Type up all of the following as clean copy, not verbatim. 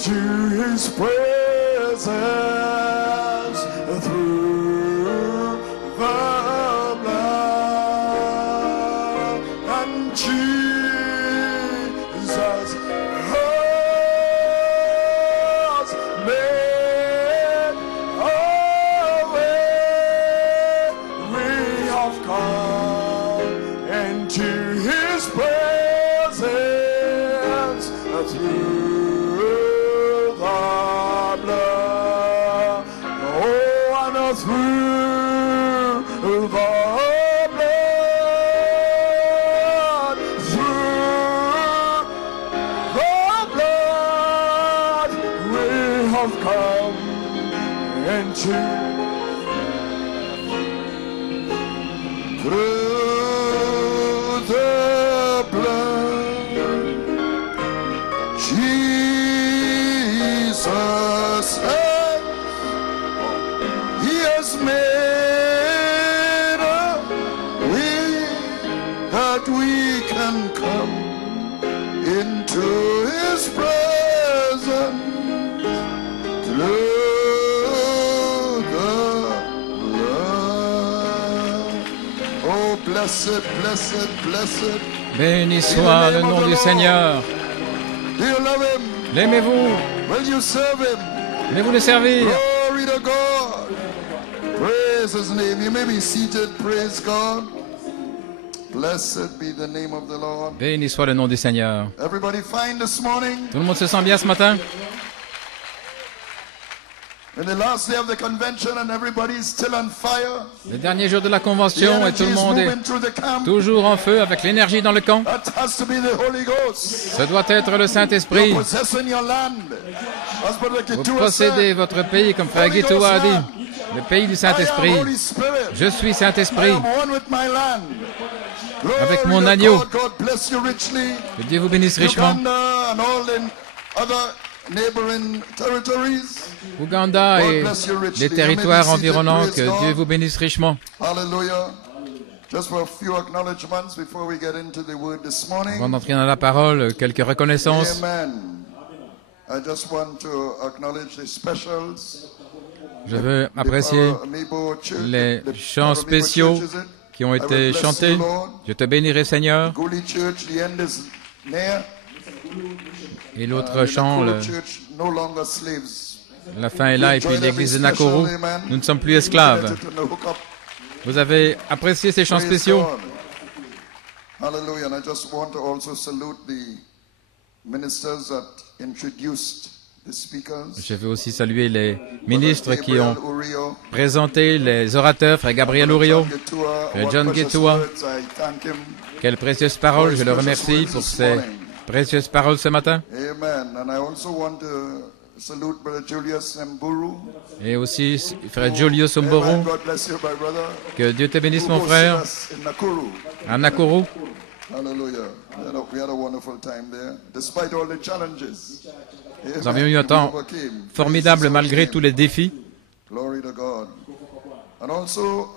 into his presence through the blood. And Jesus has made a way. We have come into his presence through the blood. Oh, and through the blood, we have come into through the blood. Jesus said, he has made a way that we can come into his presence through the blood. Oh, blessed, blessed, blessed. Béni soit le nom du Seigneur. Do you love him? L'aimez-vous? Will you serve him? Aimez-vous le servir? Glory to God. Praise his name. You may be seated. Praise God. Blessed be the name of the Lord. Béni soit le nom du Seigneur. Everybody fine this morning? Tout le monde se sent bien ce matin? In the last day of the convention and everybody is still on fire. Le dernier jour de la The convention et tout energy le is monde est moving through the camp. toujours en feu avec l'énergie dans le camp. That has to be the Holy Ghost. Ce doit être le Saint-Esprit. You're possessing your land. As Brother Vous Ketua possédez said, votre pays, comme Frère Guitoua a dit. Le pays du I am Saint-Esprit. Holy Spirit. Je suis I Saint-Esprit. am one with my land. Avec Glory mon to agneau. God. God bless you richly. Que Dieu vous bénisse richement. Uganda and all the other neighboring territories. Ouganda et les territoires environnants, que Dieu vous bénisse richement. Hallelujah. Just for a few acknowledgements before we get into the word this morning. Avant d'entrer dans la parole, quelques reconnaissances. Amen. I just want to acknowledge the specials. Je veux apprécier les chants spéciaux qui ont été chantés. Je te bénirai, Seigneur. Guli Church, the end is near. Et l'autre chant, Nakuru Church, no longer slaves. la fin est là. Et puis l'église de Nakuru, nous ne sommes plus esclaves. Vous avez apprécié ces chants Praise spéciaux? God. Hallelujah. And I just want to also salute the ministers that introduced the speakers. Je veux aussi saluer les ministres qui ont Gabriel Uriyo, présenté les orateurs, Frère Gabriel Uriyo. John Getua, Frère what John precious Getua. words. I thank him. Quelles précieuses paroles. Je le remercie pour ces précieuses paroles ce matin. Amen. And I also want to salute Brother Julius Mburu. Et aussi Frère Julius Amen. Mburu. God bless you, my brother. Que Dieu te bénisse, mon Who frère. hosted us in Nakuru. À Nakuru. Hallelujah. We had a wonderful time there, despite all the challenges. Nous avions eu un temps formidable malgré tous les défis. Glory to God. And also,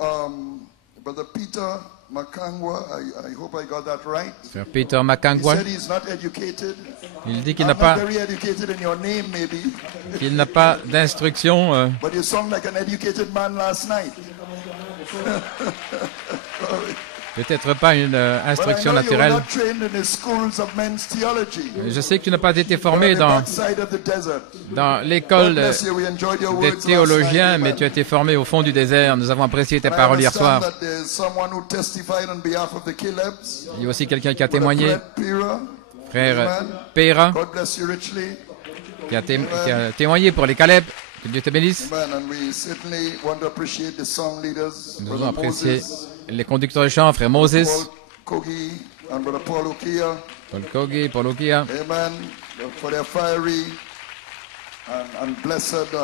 Brother Peter Makangwa, I hope I got that right. Frère Peter He Makangwa, said he's not educated. il dit qu'il I'm n'a not pas, very educated in your name, maybe, d'instruction. but you sound like an educated man last night. Peut-être pas une But I instruction know you were naturelle. not trained in the schools of men's theology. Je sais que tu n'as pas été On formé the dans backside of the desert. l'école God bless you. We enjoyed your des words last théologiens, night, mais amen. tu as été formé au fond du désert. Nous avons apprécié tes And I paroles hier understand soir. that there's someone who testified on behalf of the Calebs. Il y a aussi quelqu'un qui a Brother témoigné, Fred Pira. Frère Amen. Pera, God bless you richly. qui a témoigné pour les Caleb. Que Dieu te bénisse. Amen. And we certainly want to appreciate the song leaders. Nous avons Brother apprécié Moses, les conducteurs de chant, Frère Moses, Paul Kogi, and Brother Paul Okia. Paul Kogi, Paul Okia, Amen. For their fiery and blessed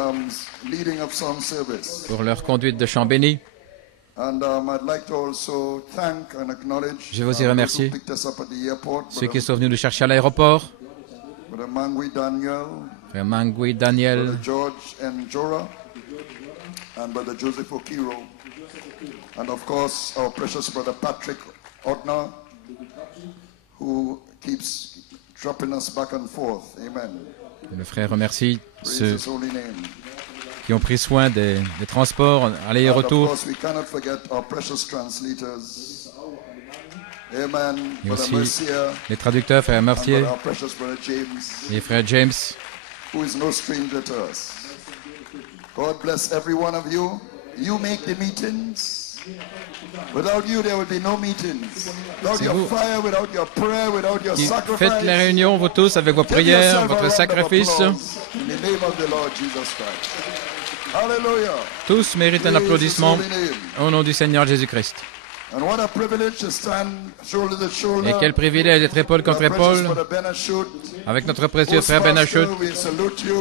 leading of song service. pour leur conduite de chant béni. And I'd like to also thank and acknowledge Je veux aussi those remercier who picked us up at the airport. ceux qui sont venus nous chercher à l'aéroport. Brother Mangui Daniel, Frère Mangui Daniel, Brother George Njora, and Brother Joseph Okiro. And of course, our precious Brother Patrick Otner, who keeps dropping us back and forth. Amen. Le frère remercie ceux qui ont pris soin des transports, aller et retour. Et aussi les traducteurs, frère Mercier et frère James. God bless every one of you. You make the meetings. Without you, there will be no meetings. Without your fire, without your prayer, without your sacrifice. Faites les réunions, vous tous, avec vos prières, votre sacrifice. In the name of the Lord Jesus Christ. Hallelujah. Tous méritent un applaudissement au nom du Seigneur Jésus-Christ. Et quel privilège d'être épaule contre épaule avec notre précieux frère Ben Ashut,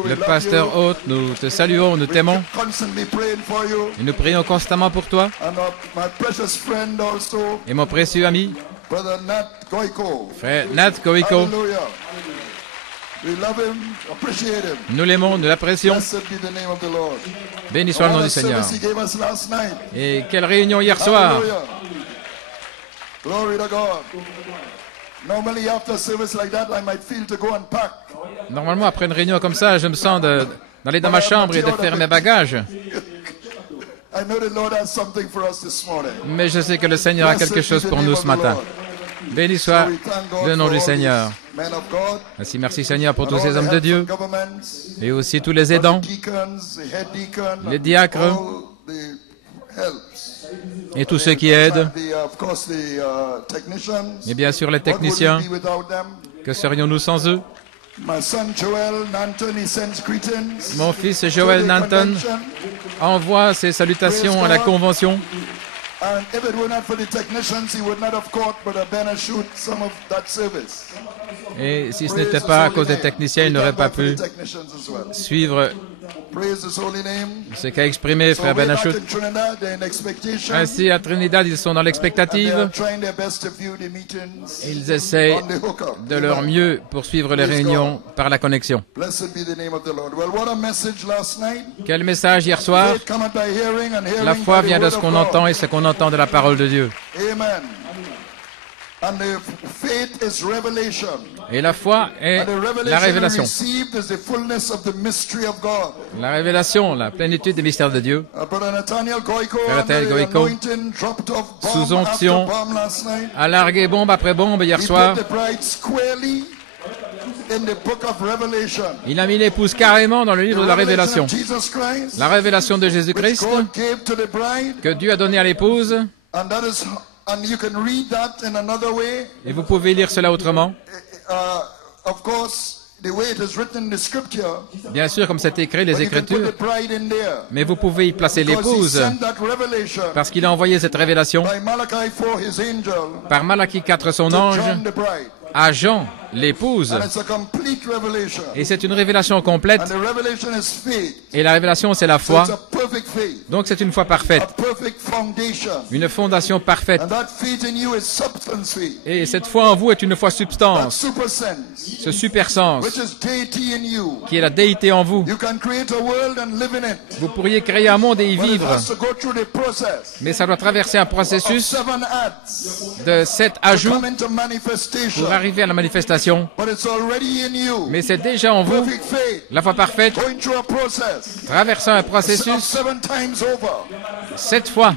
le pasteur hôte. Nous te saluons, nous t'aimons et nous prions constamment pour toi. Et mon précieux ami, frère Nat Goiko, nous l'aimons, nous l'apprécions. Béni soit le nom du Seigneur. Et quelle réunion hier soir! Glory to God. Normally after service like that, I might feel to go and pack. Normalement, après une réunion comme ça, je me sens d'aller dans ma chambre et de faire mes bagages. I know the Lord has something for us this morning. Mais je sais que le Seigneur a quelque chose pour nous ce matin. Béni soit le nom du Seigneur. Ainsi, merci Seigneur pour tous ces hommes de Dieu et aussi tous les aidants, les diacres et tous ceux qui aident, et bien sûr les techniciens. Que serions-nous sans eux? Mon fils Joel Nanton envoie ses salutations à la convention. Et si ce n'était pas à cause des techniciens, il n'aurait pas pu suivre ce qu'a exprimé frère Ben Ashut. Ainsi, à Trinidad, ils sont dans l'expectative. Ils essaient de leur mieux pour suivre les réunions par la connexion. Quel message hier soir! La foi vient de ce qu'on entend et ce qu'on entend de la parole de Dieu. Et la foi est la révélation. La révélation, la plénitude des mystères de Dieu. Frère Nathaniel Goiko, sous onction, a largué bombe après bombe hier soir. Il a mis l'épouse carrément dans le livre de la Révélation. La révélation de Jésus-Christ que Dieu a donnée à l'épouse. Et vous pouvez lire cela autrement. Bien sûr, comme c'est écrit, les Écritures. Mais vous pouvez y placer l'épouse, parce qu'il a envoyé cette révélation par Malachie 4, son ange, à Jean, l'épouse. Et c'est une révélation complète. Et la révélation, c'est la foi. Donc c'est une foi parfaite. Une fondation parfaite. Et cette foi en vous est une foi substance. Ce super sens, qui est la déité en vous. Vous pourriez créer un monde et y vivre. Mais ça doit traverser un processus de 7 ajouts pour arriver à la manifestation. Mais c'est déjà en vous, la foi parfaite, traversant un processus 7 fois.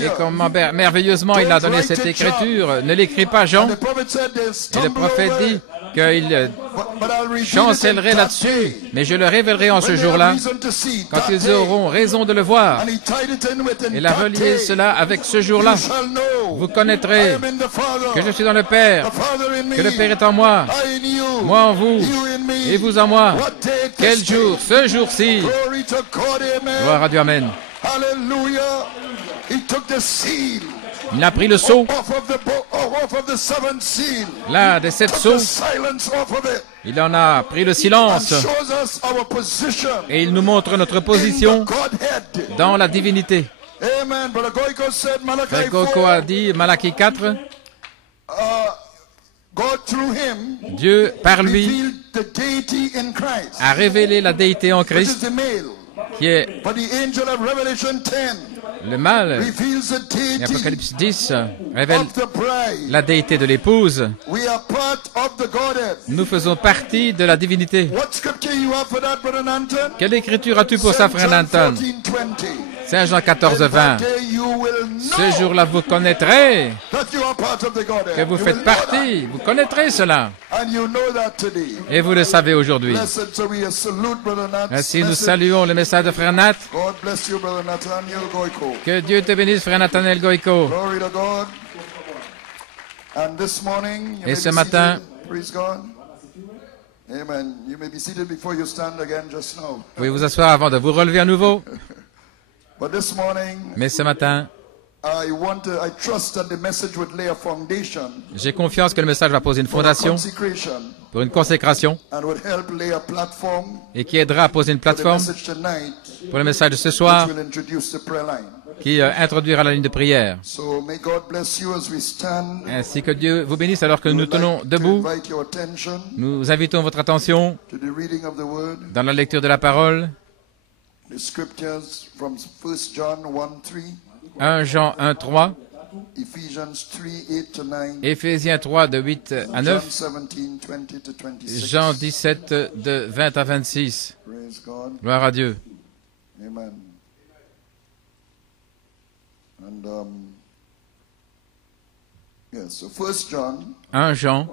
Et comment merveilleusement il a donné cette écriture. Ne l'écrit pas Jean. Et le prophète dit qu'il chancellerait là-dessus. Mais je le révélerai en ce jour-là, quand ils auront raison de le voir. Et la relier cela avec ce jour-là. Vous connaîtrez que je suis dans le Père, que le Père est en moi, moi en vous, et vous en moi. Quel jour, ce jour-ci. Gloire à Dieu, amen. Il a pris le sceau, l'un des 7 sceaux. Il en a pris le silence et il nous montre notre position dans la divinité. Frère Goiko a dit, Malachie 4, Dieu, par lui, a révélé la déité en Christ, qui est Le mal, reveals the et deity Apocalypse 10 révèle of the bride. la déité de l'épouse. We are part of the Godhead. Nous faisons partie de la divinité. What scripture you have for that, Brother Nanton? Quelle écriture as-tu pour ça, frère Nanton? 14:20. Saint Jean 14, 20. Ce jour-là, vous connaîtrez que vous faites partie. Vous connaîtrez cela. Et vous le savez aujourd'hui. Ainsi, nous saluons le message de frère Nat. Que Dieu te bénisse, frère Nathaniel Goïko. Et ce matin, vous pouvez vous asseoir avant de vous relever à nouveau. Mais ce matin, j'ai confiance que le message va poser une fondation pour une consécration et qui aidera à poser une plateforme pour le message de ce soir qui introduira la ligne de prière. Ainsi que Dieu vous bénisse alors que nous tenons debout. Nous invitons votre attention dans la lecture de la parole. 1 Jean 1, 3, Éphésiens 3, de 8 à 9, Jean 17, de 20 à 26. Gloire à Dieu. Amen. So 1 Jean,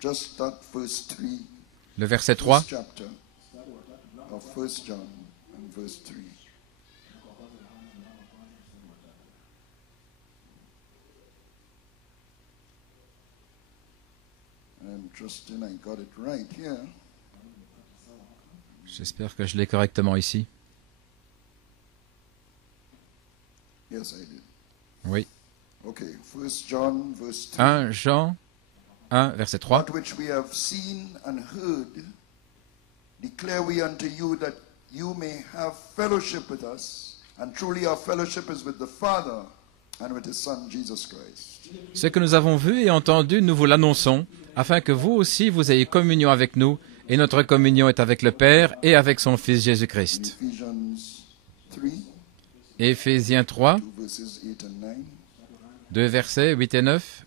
just that verse 3. le verset 3. Chapter of 1 John and verse 3. I'm trusting I got it right here. J'espère que je l'ai correctement ici. Yes, I did. Oui. Okay, 1 John verse 3. 1 Jean 1, verset 3. That which we have seen and heard, declare we unto you that you may have fellowship with us, and truly our fellowship is with the Father and with His Son Jesus Christ. Ce que nous avons vu et entendu, nous vous l'annonçons, afin que vous aussi vous ayez communion avec nous, et notre communion est avec le Père et avec son Fils Jésus-Christ. Éphésiens 3, 2 versets 8 et 9.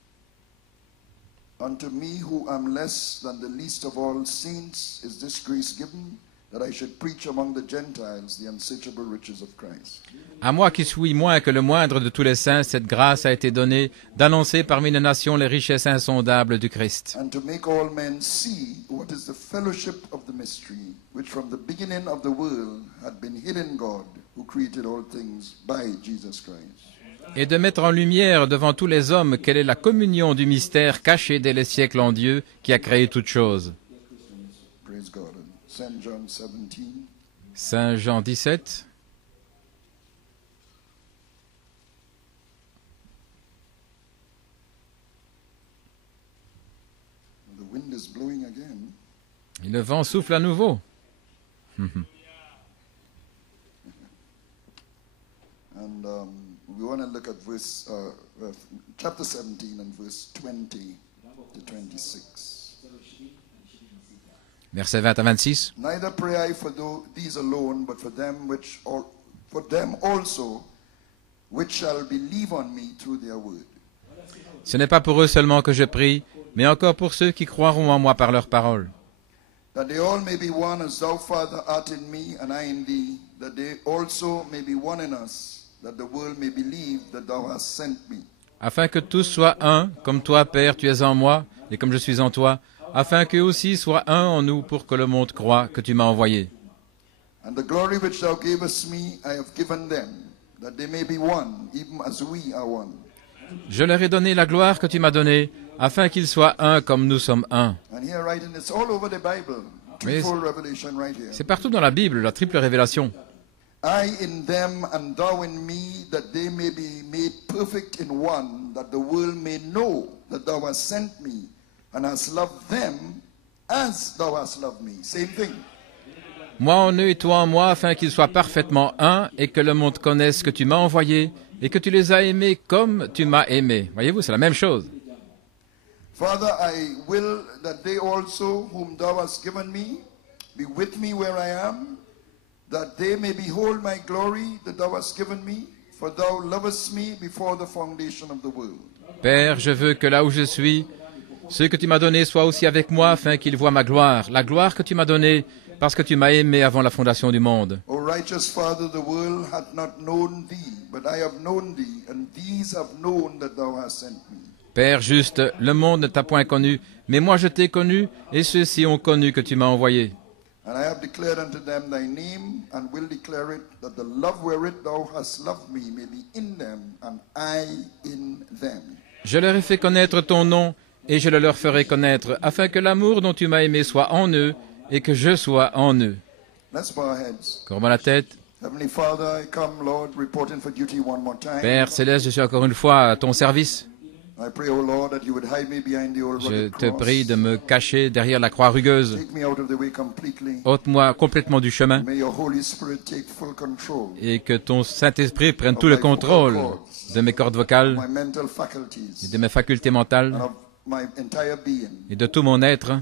Unto me who am less than the least of all saints is this grace given, that I should preach among the Gentiles the unsearchable riches of Christ. À moi qui suis moins que le moindre de tous les saints, cette grâce a été donnée d'annoncer parmi les nations les richesses insondables du Christ. And to make all men see what is the fellowship of the mystery, which from the beginning of the world had been hidden in God, who created all things by Jesus Christ. Et de mettre en lumière devant tous les hommes quelle est la communion du mystère caché dès les siècles en Dieu qui a créé toutes choses. Praise God. Saint John 17. Saint Jean 17. The wind is blowing again. Et le vent souffle à nouveau. And we want to look at verse, chapter 17 and verse 20 to 26. Versets 20 à 26. Neither pray I for these alone, but for them also which shall believe on me through their word. Ce n'est pas pour eux seulement que je prie, mais encore pour ceux qui croiront en moi par leur parole. That they all may be one as thou, Father, art in me, and I in thee, that they also may be one in us, that the world may believe that thou hast sent me. Afin que tous soient un, comme toi, Père, tu es en moi, et comme je suis en toi, afin qu'eux aussi soient un en nous, pour que le monde croie que tu m'as envoyé. And the glory which thou gavest me, I have given them, that they may be one, even as we are one. Je leur ai donné la gloire que tu m'as donnée, afin qu'ils soient un comme nous sommes un. And here, right, and it's all over the Bible, twofold revelation right here. C'est partout dans la Bible, la triple révélation. I in them and thou in me, that they may be made perfect in one, that the world may know that thou hast sent me, and hast loved them as thou hast loved me. Same thing. Moi en eux et toi en moi, afin qu'ils soient parfaitement un, et que le monde connaisse que tu m'as envoyé, et que tu les as aimés comme tu m'as aimé. Voyez-vous, c'est la même chose. Father, I will that they also, whom thou hast given me, be with me where I am, that they may behold my glory that thou hast given me, for thou lovest me before the foundation of the world. Père, je veux que là où je suis, ce que tu m'as donné soit aussi avec moi, afin qu'ils voient ma gloire, la gloire que tu m'as donnée, parce que tu m'as aimé avant la fondation du monde. O righteous Father, the world hath not known thee, but I have known thee, and these have known that thou hast sent me. Père juste, le monde ne t'a point connu, mais moi je t'ai connu, et ceux-ci ont connu que tu m'as envoyé. And I have declared unto them thy name, and will declare it, that the love wherewith thou hast loved me may be in them, and I in them. Je leur ai fait connaître ton nom, et je le leur ferai connaître, afin que l'amour dont tu m'as aimé soit en eux, et que je sois en eux. Let's bow our heads. Courbons la tête. Heavenly Father, I come, Lord, reporting for duty one more time. Père céleste, je suis encore une fois à ton service. I pray, O Lord, that you would hide me behind the old Je rugged te cross. prie de me cacher derrière la croix rugueuse. Take me out of the way completely. Ôte-moi complètement du chemin, May your Holy Spirit take full control et que ton Saint-Esprit prenne tout le contrôle de mes cordes vocales, of my mental faculties et de mes facultés mentales, and of my entire being. et de tout mon être.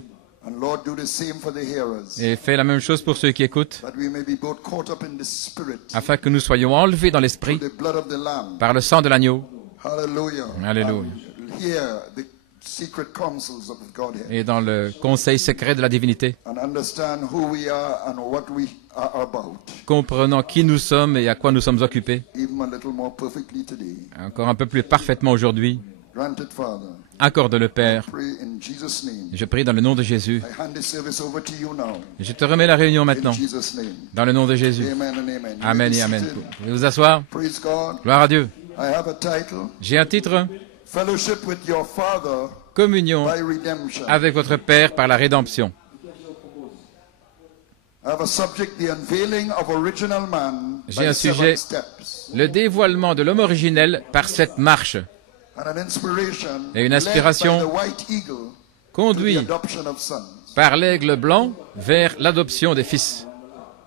And Lord, do the same for the hearers, Et fais la même chose pour ceux qui écoutent, that we may be both caught up in the Spirit afin que nous soyons enlevés dans l'esprit through the blood of the Lamb. par le sang de l'agneau, Hallelujah. Alléluia. And hear the secret counsels of Godhead et dans le conseil secret de la divinité, and understand who we are and what we are about, comprenant qui nous sommes et à quoi nous sommes occupés, even a little more perfectly today. encore un peu plus parfaitement aujourd'hui. Grant it, Father. Accorde-le, Père. Pray in Jesus' name. Je prie dans le nom de Jésus. I hand this service over to you now. Et je te remets la réunion In maintenant, Jesus' name. dans le nom de Jésus. Amen and amen. You may Amen be et Amen. seated. Vous pouvez vous asseoir. Praise God. Gloire à Dieu. I have a title. J'ai un titre, Fellowship with your Father Communion by redemption. avec votre Père par la rédemption. I have a subject, the unveiling of original man J'ai by un 7 sujet, steps. le dévoilement de l'homme originel par cette marche, And an inspiration et une led inspiration by the white eagle to the conduit adoption of sons. par l'aigle blanc vers l'adoption des fils.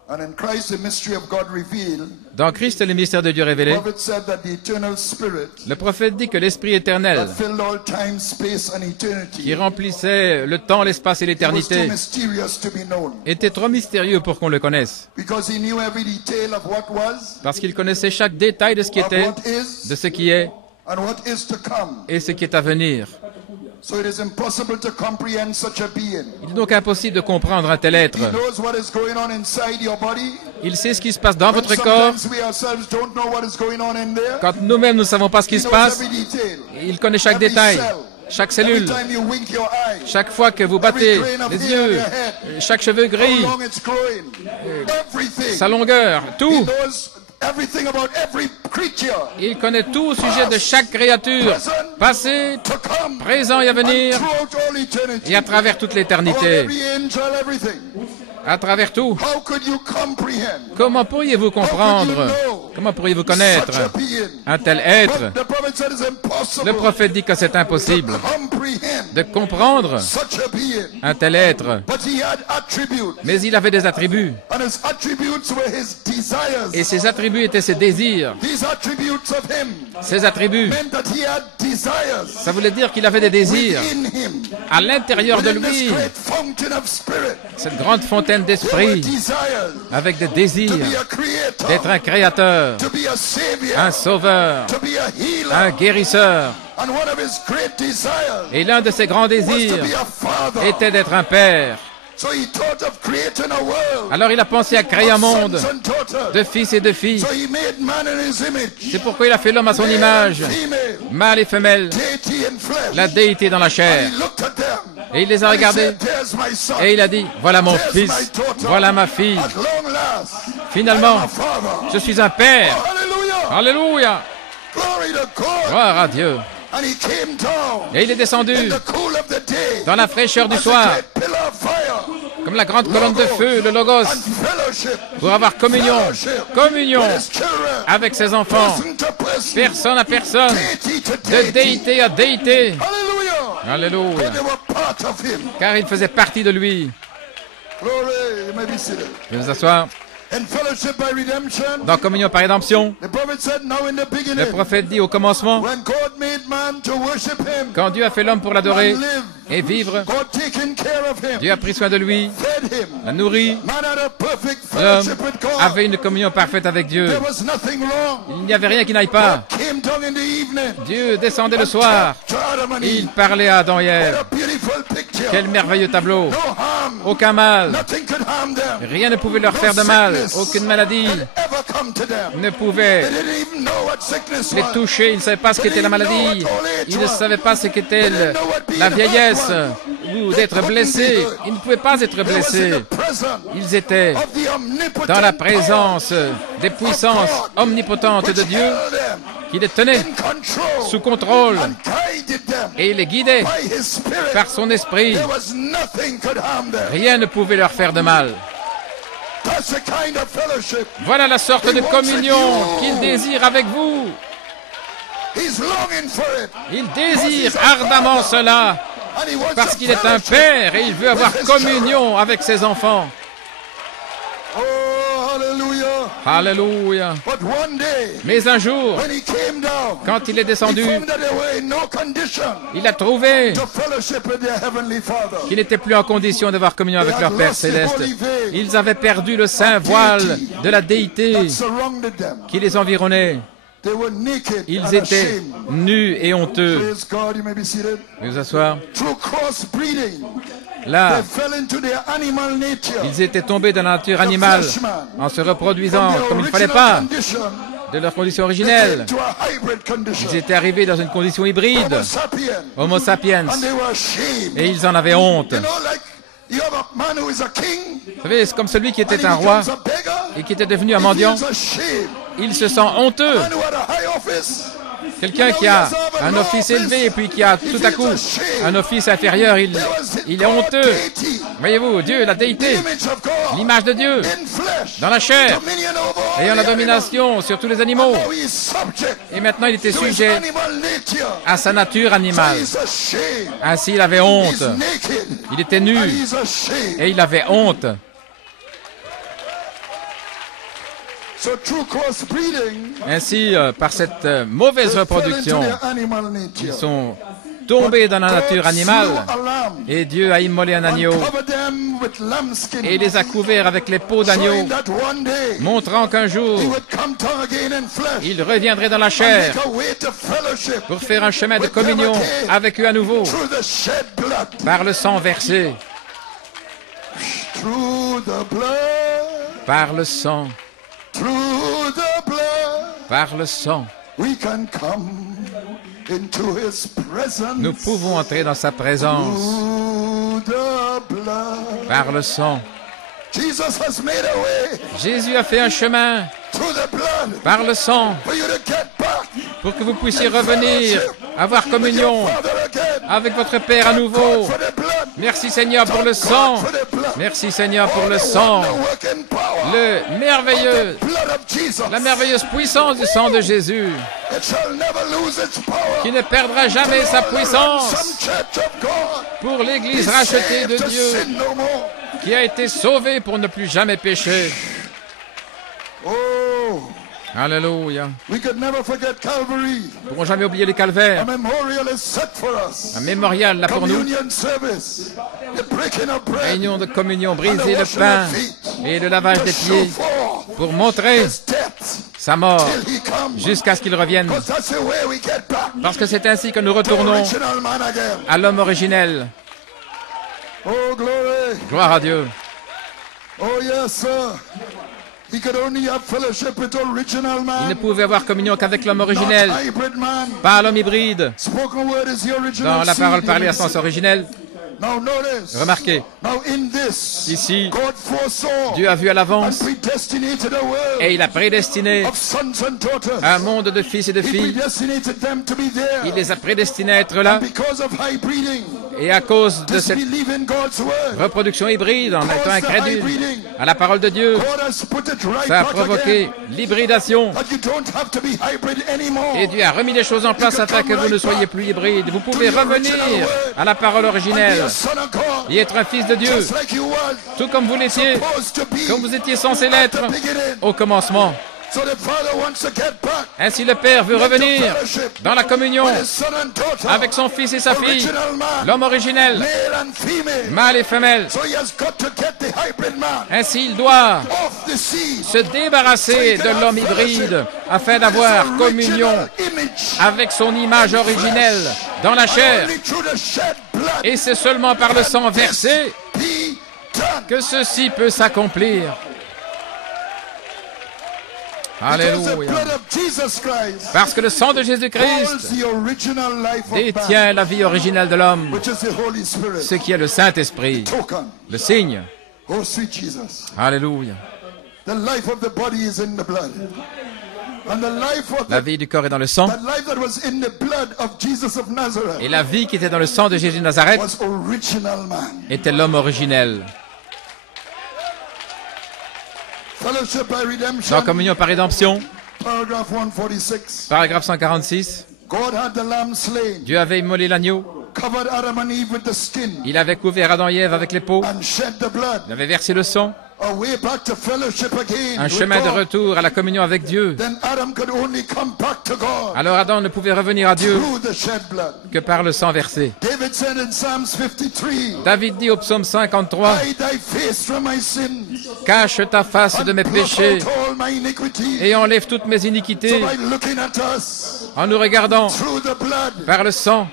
And in Christ the mystery of God revealed, Dans Christ, le mystère de Dieu the révélé, prophet said that the eternal spirit le prophète dit que l'Esprit éternel, that filled all time, space and eternity qui remplissait le temps, l'espace et was too l'éternité, mysterious to be known, était trop mystérieux pour qu'on le connaisse, because he knew every detail of what was, parce qu'il connaissait chaque détail de ce qui of était, what is, de ce qui est and what is to come. et ce qui est à venir. So it is impossible to comprehend such a being. Il est donc impossible de comprendre un tel être. He knows what is going on inside your body. Il sait ce qui se passe dans When votre corps. sometimes we ourselves don't know what is going on in there. Quand nous-mêmes ne savons pas ce He qui se knows passe, every detail. il connaît chaque Every détail, cell. chaque Every cellule, time you wink your eye. chaque fois que vous battez Every grain of les hair on yeux, your head. chaque cheveu How gris, long it's growing. Everything. sa longueur, He tout. knows everything about every creature. Il connaît tout au sujet de chaque créature, passé, To come. présent et à venir, And throughout all eternity. et à travers toute About l'éternité, every angel, everything. à travers tout. How could you comprehend? Comment pourriez-vous comprendre? Comment pourriez-vous connaître Such a being. un tel être? The prophet said it's impossible Le prophète dit que c'est impossible to comprehend de comprendre such a being. un tel être, But he had attributes, mais il avait des attributs, and his attributes were his desires. et ses attributs étaient ses désirs. These attributes of him Ses attributs, meant that he had desires ça voulait dire qu'il avait des désirs within him. à l'intérieur de Within this lui, great fountain of spirit, cette grande fontaine there were d'esprit, desires avec des to désirs be a creator, d'être un créateur, to be a savior, un sauveur, to be a healer. un guérisseur. And one of his great desires Et l'un de ses grands was to désirs be a father. était d'être un père. So he thought of creating a world Alors il a pensé à créer un of monde sons and daughters. de fils et de filles. So he made man in his image. C'est pourquoi il a fait l'homme à son image, Female, mâle et femelle, deity in flesh. la déité dans la chair. He looked at them. Et il les a And he regardés said, "There's my son. et il a dit, voilà mon There's my fils, daughter. voilà ma fille. At long last, I Finalement, am a father." je suis un père. Hallelujah. Alléluia. Glory to God. Gloire à Dieu. And he came down Et il est descendu in the cool of the day dans la fraîcheur du as a soir, great pillar of fire comme la grande colonne de feu, le Logos, and fellowship. pour avoir communion With his children. avec ses enfants, Person to person. personne à personne, Deity to de deity. déité à déité. Hallelujah. Alléluia. They were part of him. Car il faisait partie de lui. Glory. You may be seated. Je vais vous asseoir. dans communion par rédemption. Le prophète dit au commencement, quand Dieu a fait l'homme pour l'adorer et vivre, Dieu a pris soin de lui, l'a nourri. L'homme avait une communion parfaite avec Dieu. Il n'y avait rien qui n'aille pas. Dieu descendait le soir. Il parlait à Adam et Ève. Quel merveilleux tableau. Aucun mal. Rien ne pouvait leur faire de mal. Aucune maladie ne pouvait les toucher. Ils ne savaient pas ce qu'était la maladie. Ils ne savaient pas ce qu'était la vieillesse ou d'être blessés. Ils ne pouvaient pas être blessés. Ils étaient dans la présence des puissances omnipotentes de Dieu qui les tenaient sous contrôle et il les guidait par son esprit. Rien ne pouvait leur faire de mal. Voilà la sorte de communion qu'il désire avec vous. Il désire ardemment cela parce qu'il est un père et il veut avoir communion avec ses enfants. Alléluia. Mais un jour, quand il est descendu, il a trouvé qu'il n'était plus en condition d'avoir communion avec leur Père céleste. Ils avaient perdu le saint voile de la déité qui les environnait. Ils étaient nus et honteux. Veuillez vous asseoir. Là, ils étaient tombés dans la nature animale en se reproduisant comme il ne fallait pas de leur condition originelle. Ils étaient arrivés dans une condition hybride, Homo sapiens, et ils en avaient honte. Vous savez, c'est comme celui qui était un roi et qui était devenu un mendiant. Il se sent honteux. Quelqu'un qui a un office élevé et puis qui a tout à coup un office inférieur, il est honteux. Voyez-vous, Dieu, la déité, l'image de Dieu, dans la chair, ayant la domination sur tous les animaux. Et maintenant, il était sujet à sa nature animale. Ainsi, il avait honte. Il était nu et il avait honte. Ainsi, par cette mauvaise reproduction, ils sont tombés dans la nature animale et Dieu a immolé un agneau et les a couverts avec les peaux d'agneau, montrant qu'un jour, il reviendrait dans la chair pour faire un chemin de communion avec eux à nouveau par le sang versé, par le sang. Par le sang, nous pouvons entrer dans sa présence. Par le sang. Jésus a fait un chemin par le sang pour que vous puissiez revenir, avoir communion avec votre Père à nouveau. Merci Seigneur pour le sang. Merci Seigneur pour le sang. La merveilleuse puissance du sang de Jésus qui ne perdra jamais sa puissance pour l'Église rachetée de Dieu qui a été sauvée pour ne plus jamais pécher. Alléluia. Nous ne pourrons jamais oublier les calvaires. Un mémorial là pour nous. Réunion de communion, briser le pain et le lavage des pieds pour montrer sa mort jusqu'à ce qu'il revienne. Parce que c'est ainsi que nous retournons à l'homme originel. Gloire à Dieu. Il ne pouvait avoir communion qu'avec l'homme originel, pas l'homme hybride. Dans la parole parlée à sens originel, remarquez, ici, Dieu a vu à l'avance et il a prédestiné un monde de fils et de filles. Il les a prédestinés à être là Et à cause de cette reproduction hybride, en étant incrédule à la parole de Dieu, ça a provoqué l'hybridation. Et Dieu a remis les choses en place afin que vous ne soyez plus hybrides. Vous pouvez revenir à la parole originelle et être un fils de Dieu, tout comme vous l'étiez, comme vous étiez censé l'être au commencement. Ainsi le Père veut revenir dans la communion avec son fils et sa fille, l'homme originel, mâle et femelle. Ainsi il doit se débarrasser de l'homme hybride afin d'avoir communion avec son image originelle dans la chair. Et c'est seulement par le sang versé que ceci peut s'accomplir. Alléluia. Parce que le sang de Jésus-Christ détient la vie originelle de l'homme, ce qui est le Saint-Esprit, le signe. Alléluia. La vie du corps est dans le sang. Et la vie qui était dans le sang de Jésus de Nazareth était l'homme originel. Dans communion par rédemption, paragraphe 146, Dieu avait immolé l'agneau. Il avait couvert Adam et Ève avec les peaux. Il avait versé le sang. Un chemin de retour à la communion avec Dieu. Alors Adam ne pouvait revenir à Dieu que par le sang versé. David dit au psaume 53, « Cache ta face de mes péchés et enlève toutes mes iniquités. » En nous regardant par le sang,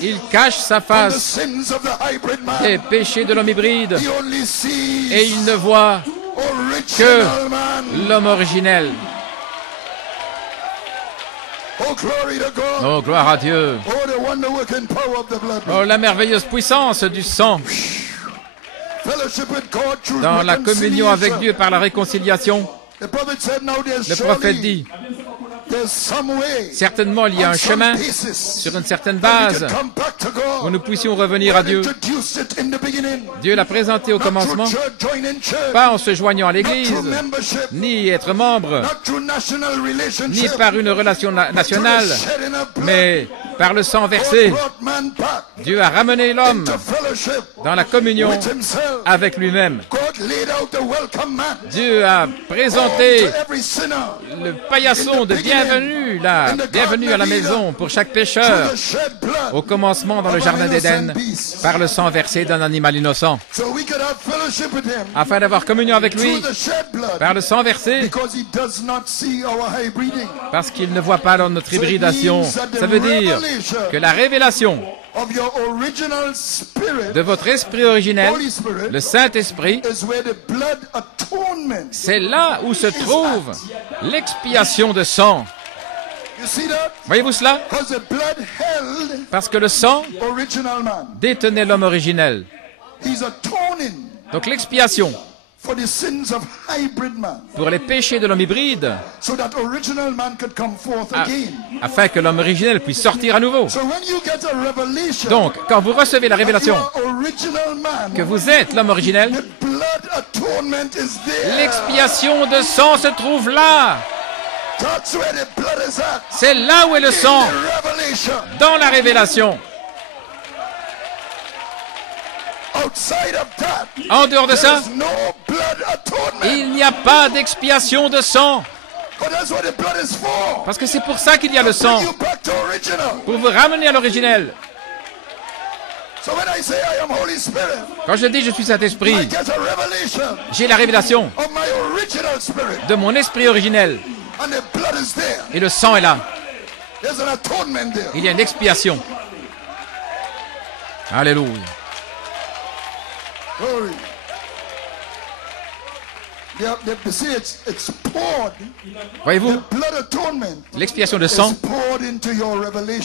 il cache sa face des péchés de l'homme hybride et il ne voit que l'homme originel. Oh, gloire à Dieu. Oh, la merveilleuse puissance du sang. Dans la communion avec Dieu par la réconciliation, le prophète dit, certainement il y a un chemin sur une certaine base où nous puissions revenir à Dieu. Dieu l'a présenté au commencement, pas en se joignant à l'Église, ni être membre, ni par une relation nationale, mais par le sang versé. Dieu a ramené l'homme dans la communion avec lui-même. Dieu a présenté le paillasson de bienvenue, là, bienvenue à la maison pour chaque pécheur, au commencement dans le jardin d'Éden, par le sang versé d'un animal innocent, afin d'avoir communion avec lui, par le sang versé, parce qu'il ne voit pas notre hybridation. Ça veut dire que la révélation de votre esprit originel, le Saint-Esprit, c'est là où se trouve l'expiation de sang. Voyez-vous cela? Parce que le sang détenait l'homme originel. Donc l'expiation pour les péchés de l'homme hybride, afin que l'homme originel puisse sortir à nouveau. Donc, quand vous recevez la révélation que vous êtes l'homme originel, l'expiation de sang se trouve là. C'est là où est le sang, dans la révélation. En dehors de ça, il n'y a pas d'expiation de sang. Parce que c'est pour ça qu'il y a le sang, pour vous ramener à l'originel. Quand je dis je suis Saint-Esprit, j'ai la révélation de mon esprit originel. Et le sang est là. Il y a une expiation. Alléluia. Voyez-vous, l'expiation de sang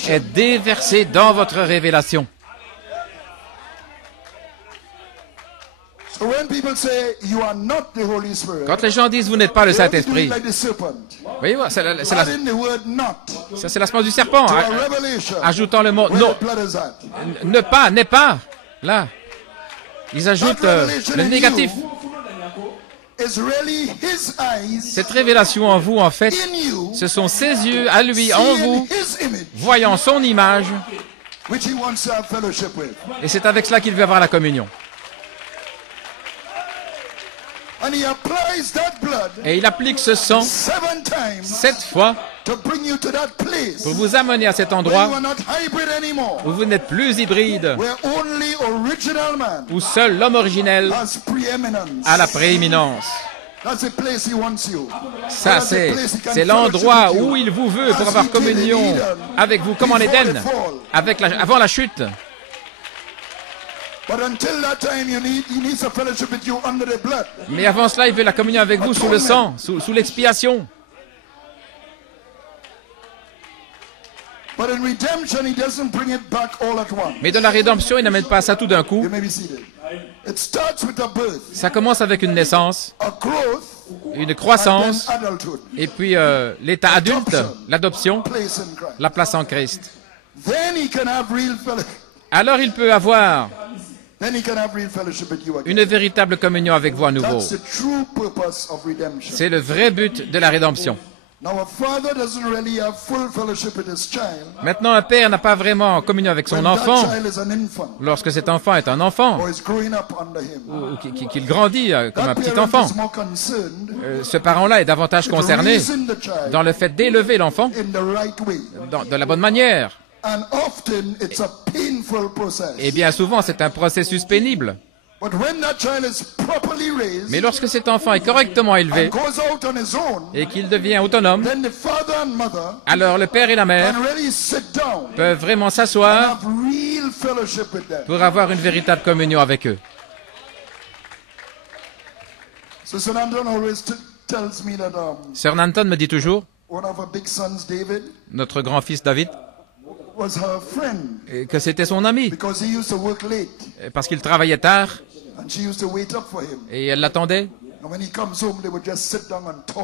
est déversée dans votre révélation. Quand les gens disent vous n'êtes pas le Saint-Esprit, voyez, c'est l'aspect du serpent, ajoutant le mot non, ne pas, n'est pas, là. Ils ajoutent le négatif. Cette révélation en vous, en fait, ce sont ses yeux à lui, en vous, voyant son image, et c'est avec cela qu'il veut avoir la communion. Et il applique ce sang 7 fois pour vous amener à cet endroit où vous n'êtes plus hybride, où seul l'homme originel a la prééminence. Ça, c'est l'endroit où il vous veut pour avoir communion avec vous, comme en Éden, avant la chute. Mais avant cela, il veut la communion avec vous sous le sang, sous l'expiation. Mais dans la rédemption, il n'amène pas ça tout d'un coup. Ça commence avec une naissance, une croissance, et puis l'état adulte, l'adoption, la place en Christ. Alors il peut avoir une véritable communion avec vous à nouveau. C'est le vrai but de la rédemption. Maintenant, un père n'a pas vraiment communion avec son enfant lorsque cet enfant est un enfant ou qu'il grandit comme un petit enfant. Ce parent-là est davantage concerné dans le fait d'élever l'enfant de la bonne manière. Et bien souvent, c'est un processus pénible. Mais lorsque cet enfant est correctement élevé et qu'il devient autonome, alors le père et la mère peuvent vraiment s'asseoir pour avoir une véritable communion avec eux. Sir Nanton me dit toujours, notre grand-fils David, que c'était son ami, parce qu'il travaillait tard, et elle l'attendait.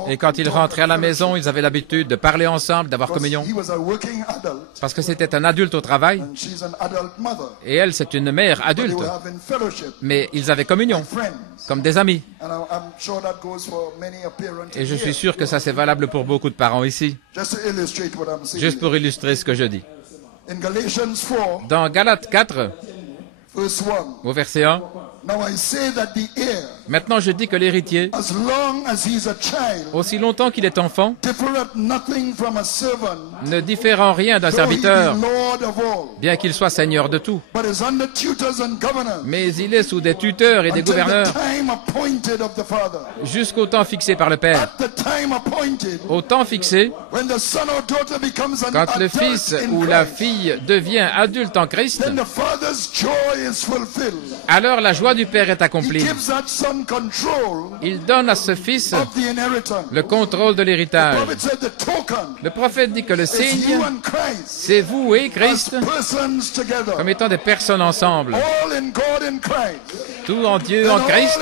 Et quand il rentrait à la maison, ils avaient l'habitude de parler ensemble, d'avoir communion, parce que c'était un adulte au travail, et elle, c'est une mère adulte. Mais ils avaient communion, comme des amis. Et je suis sûr que ça, c'est valable pour beaucoup de parents ici. Juste pour illustrer ce que je dis. Dans Galates 4, au verset 1, maintenant je dis que l'héritier, aussi longtemps qu'il est enfant, ne diffère en rien d'un serviteur, bien qu'il soit seigneur de tout. Mais il est sous des tuteurs et des gouverneurs jusqu'au temps fixé par le Père. Au temps fixé, quand le fils ou la fille devient adulte en Christ, alors la joie du Père est accomplie. Il donne à ce fils le contrôle de l'héritage. Le prophète dit que le signe, c'est vous et Christ, comme étant des personnes ensemble. Tout en Dieu, en Christ,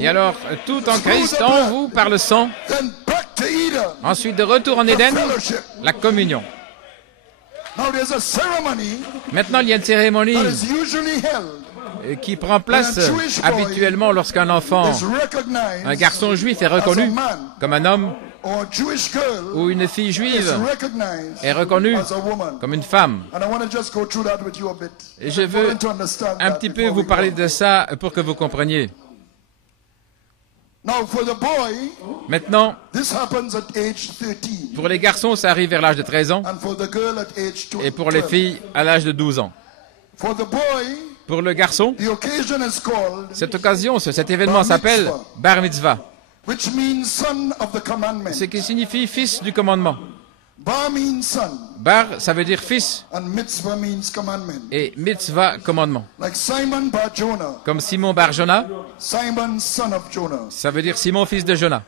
et alors tout en Christ, en vous, par le sang. Ensuite, de retour en Éden, la communion. Maintenant, il y a une cérémonie qui prend place habituellement lorsqu'un enfant, un garçon juif est reconnu comme un homme, ou une fille juive est reconnue comme une femme. Et je veux un petit peu vous parler de ça pour que vous compreniez. Maintenant, pour les garçons, ça arrive vers l'âge de 13 ans, et pour les filles, à l'âge de 12 ans. Pour le garçon, cette occasion, cet événement s'appelle Bar Mitzvah, ce qui signifie fils du commandement. Bar, ça veut dire fils, et mitzvah, commandement. Comme Simon Bar Jonah, ça veut dire Simon, fils de Jonah.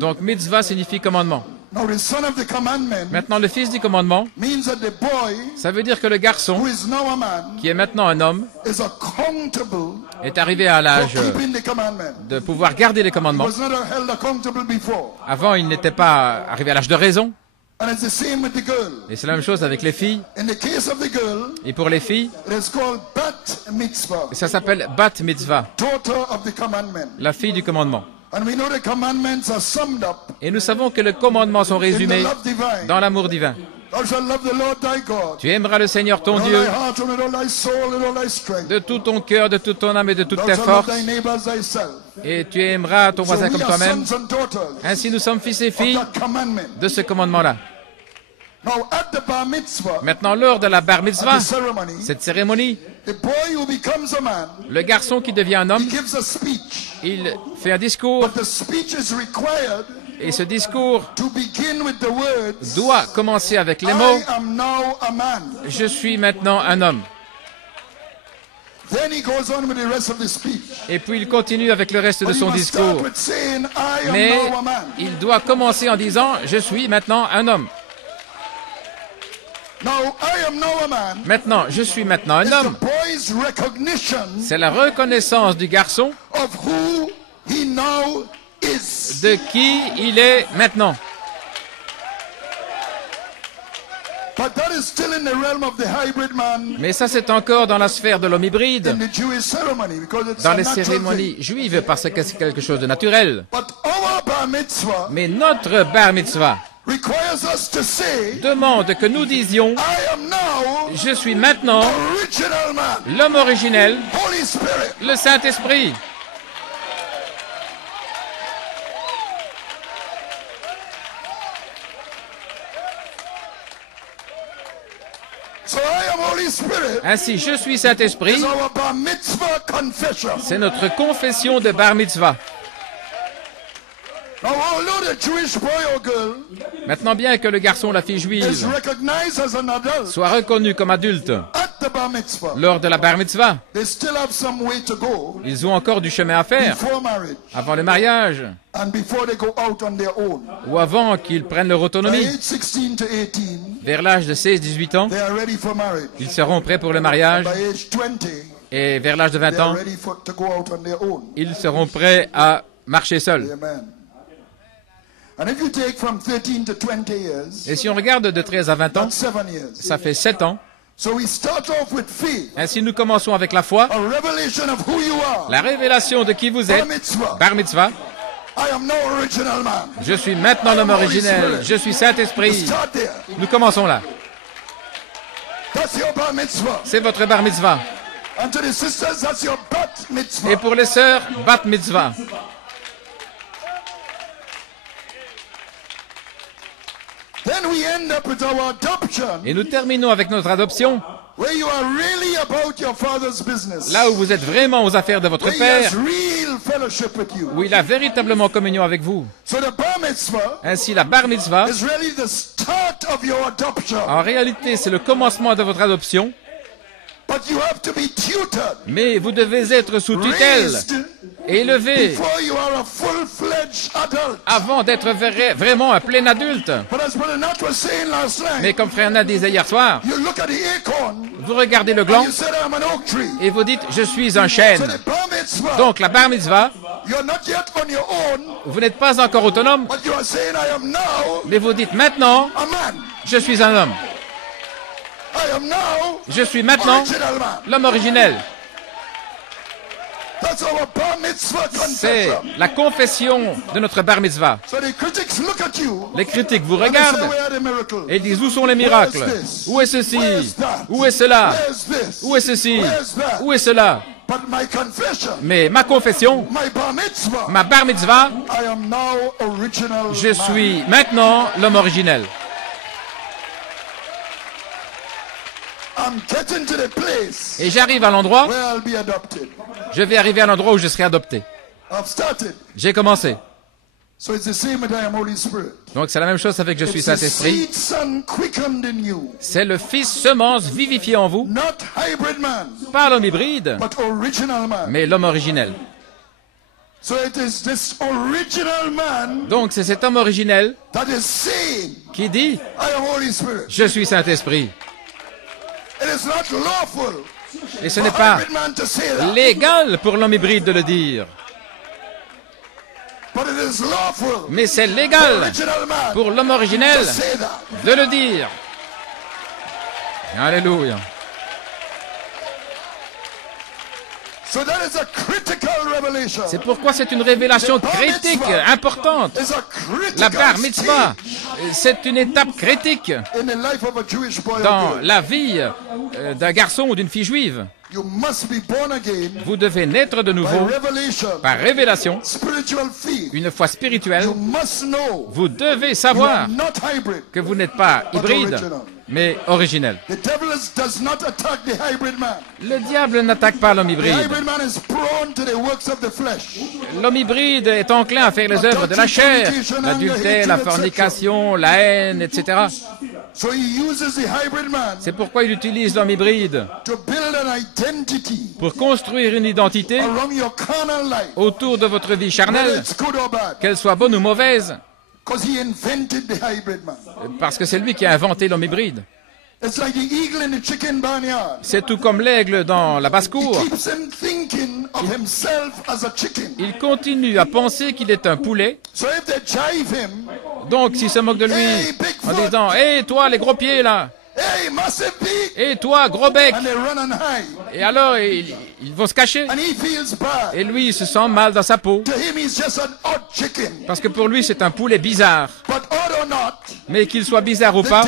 Donc mitzvah signifie commandement. Now, the son of the commandment Maintenant, le fils du commandement, means that the boy, ça veut dire que le garçon, who is now a man, qui est maintenant un homme, is accountable est arrivé à for l'âge keeping the commandment. de pouvoir garder les He commandements. was not held accountable before. Avant, il n'était pas arrivé à l'âge de raison. And it's the same with the girl. Et c'est la même chose avec les filles. In the case of the girl, Et pour les filles, it is called bat mitzvah, ça s'appelle bat mitzvah, daughter of the commandment. la fille du commandement. And we know the commandments are summed up Et nous savons que les commandements sont in the résumés love divine. dans l'amour divin. Thou shalt love the Lord thy God Tu aimeras le Seigneur ton with all Dieu thy heart and with all thy soul and all thy strength. de tout ton cœur, de toute ton âme et de toutes Thou tes shalt love forces. thy neighbor as thyself. Et tu aimeras ton So voisin we comme are toi-même. sons and daughters Ainsi, nous sommes fils et of filles that commandment. de ce commandement-là. Now at the bar mitzvah, Maintenant, lors de la bar at mitzvah, the ceremony, cette cérémonie, the boy who becomes a man, le garçon qui devient un homme, he gives a speech. il fait un discours, But the speech is required et ce discours to begin with the words, doit commencer avec les mots I am now a man. « Je suis maintenant un homme ». Then he goes on with the rest of the speech. Et puis il continue avec le reste de But he son must start discours. with saying, I am Mais now a man. il doit commencer en disant « Je suis maintenant un homme ». Now, I am now a man. Maintenant, je suis maintenant un It's homme. the boy's recognition C'est la reconnaissance du garçon of who he now is. de qui il est maintenant. But that is still in the realm of the hybrid man Mais ça, c'est encore dans la sphère de l'homme hybride, in the Jewish ceremony because it's dans a les natural cérémonies thing. juives, parce que c'est quelque chose de naturel. But our bar mitzvah Mais notre bar mitzvah requires us to say, demande que nous disions I am now « Je suis maintenant original man, l'homme originel, Holy Spirit. le Saint-Esprit ». So I am Holy Spirit. Ainsi, je suis Saint-Esprit, Is our bar mitzvah confession. c'est notre confession de bar mitzvah. Now, although the Jewish boy or girl Maintenant, bien que le garçon ou la fille is juive recognized as an adult soit reconnu comme adulte at the bar mitzvah, lors de la bar mitzvah, they still have some way to go ils ont encore du chemin à faire before marriage avant le mariage and before they go out on their own. ou avant qu'ils prennent leur By autonomie. age 16 to 18, Vers l'âge de 16-18 ans, they are ready for marriage. ils seront prêts pour le mariage By age 20, et vers l'âge de 20 they are ans, ready to go out on their own. ils seront prêts à marcher seuls. Amen. And if you take from 13 to 20 years, Et si on regarde de 13 à 20 ans, that's 7 years. ça fait 7 ans. So we start off with faith, Ainsi, nous commençons avec la foi, a revelation of who you are. la révélation de qui vous Bar êtes, mitzvah. bar mitzvah. I am no original man. Je suis maintenant l'homme originel, je suis Saint-Esprit. Start there. Nous commençons là. That's your bar mitzvah. C'est votre bar mitzvah. And to the sisters, that's your bat mitzvah. Et pour les sœurs, bat mitzvah. Then we end up with our adoption, Et nous terminons avec notre adoption, where you are really about your father's business. là où vous êtes vraiment aux affaires de votre Where he has Père, real fellowship with you. où il a véritablement communion avec vous. So the bar mitzvah Ainsi, la bar mitzvah, is really the start of your adoption. en réalité, c'est le commencement de votre adoption, But you have to be tutored, mais vous devez être sous tutelle, raised, élevé, before you are a full-fledged adult. avant d'être vraiment un plein adulte. But as Brother Nat was saying last night, Mais comme frère Nat disait hier soir, you look at the acorn, vous regardez le and gland you said, I'm an oak tree. et vous dites, je suis un So chêne. the bar mitzvah, Donc la bar mitzvah, you're not yet on your own, vous n'êtes pas encore autonome, but you are saying, I am now mais vous dites maintenant, a man. je suis un homme. I am now Je suis maintenant original man. l'homme originel. That's our bar mitzvah C'est confession. la confession de notre bar mitzvah. So the critics look at you Les critiques vous and they say, regardent where are the miracles? et disent, où sont les miracles? Où est ceci? Où est cela? Where's this? Où est ceci? Where's that? Où est cela? But my confession, Mais ma confession, my bar mitzvah, ma bar mitzvah, I am now original je man. suis maintenant l'homme originel. I'm getting to the place Et j'arrive à l'endroit, where I'll be adopted. je vais arriver à l'endroit où je serai adopté. I've started. J'ai commencé. So it's the same with I am Holy Spirit. Donc c'est la même chose avec je suis It's the Saint-Esprit. seed son quickened in you. C'est le Fils semence vivifié en vous, Not hybrid man, pas l'homme hybride, but original man. mais l'homme originel. Donc c'est cet homme originel qui dit « Je suis Saint-Esprit ». Et ce n'est pas légal pour l'homme hybride de le dire. Mais c'est légal pour l'homme originel de le dire. Alléluia. C'est pourquoi c'est une révélation critique, importante. La bar mitzvah, c'est une étape critique dans la vie d'un garçon ou d'une fille juive. Vous devez naître de nouveau par révélation, une foi spirituelle. Vous devez savoir que vous n'êtes pas hybride, mais originel. Le diable n'attaque pas l'homme hybride. L'homme hybride est enclin à faire les œuvres de la chair, l'adultère, la fornication, la haine, etc. C'est pourquoi il utilise l'homme hybride pour construire une identité autour de votre vie charnelle, qu'elle soit bonne ou mauvaise, parce que c'est lui qui a inventé l'homme hybride. C'est tout comme l'aigle dans la basse-cour. Il continue à penser qu'il est un poulet. Donc, s'ils se moquent de lui en disant « Hé, toi, les gros pieds, là !» Et toi, gros bec. Et alors, ils vont se cacher. Et lui, il se sent mal dans sa peau. Parce que pour lui, c'est un poulet bizarre. Mais qu'il soit bizarre ou pas,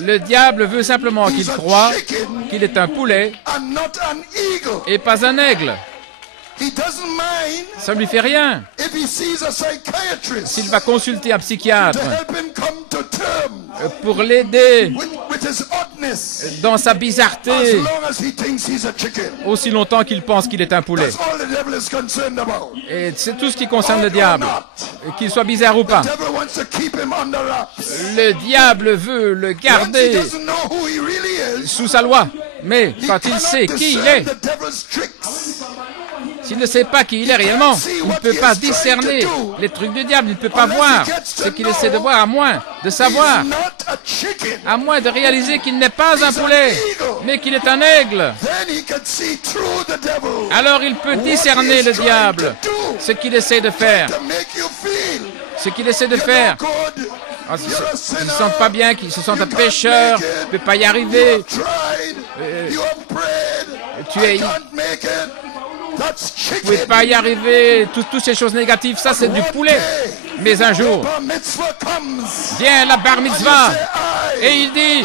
le diable veut simplement qu'il croie qu'il est un poulet et pas un aigle. Ça ne lui fait rien. S'il va consulter un psychiatre pour l'aider dans sa bizarreté, aussi longtemps qu'il pense qu'il est un poulet. Et c'est tout ce qui concerne le diable, qu'il soit bizarre ou pas. Le diable veut le garder sous sa loi, mais quand il sait qui il est, s'il ne sait pas qui il est réellement, il ne peut pas discerner les trucs du diable, il ne peut pas voir ce qu'il essaie de voir, à moins de savoir, à moins de réaliser qu'il n'est pas un poulet, mais qu'il est un aigle. Alors il peut discerner le diable, ce qu'il essaie de faire. Ce qu'il essaie de faire. Ils ne se sentent pas bien, qu'ils se sentent un pécheur, tu ne peux pas y arriver. Vous ne pouvez pas y arriver, toutes ces choses négatives, ça c'est du poulet. Mais un jour, vient la bar mitzvah et il dit,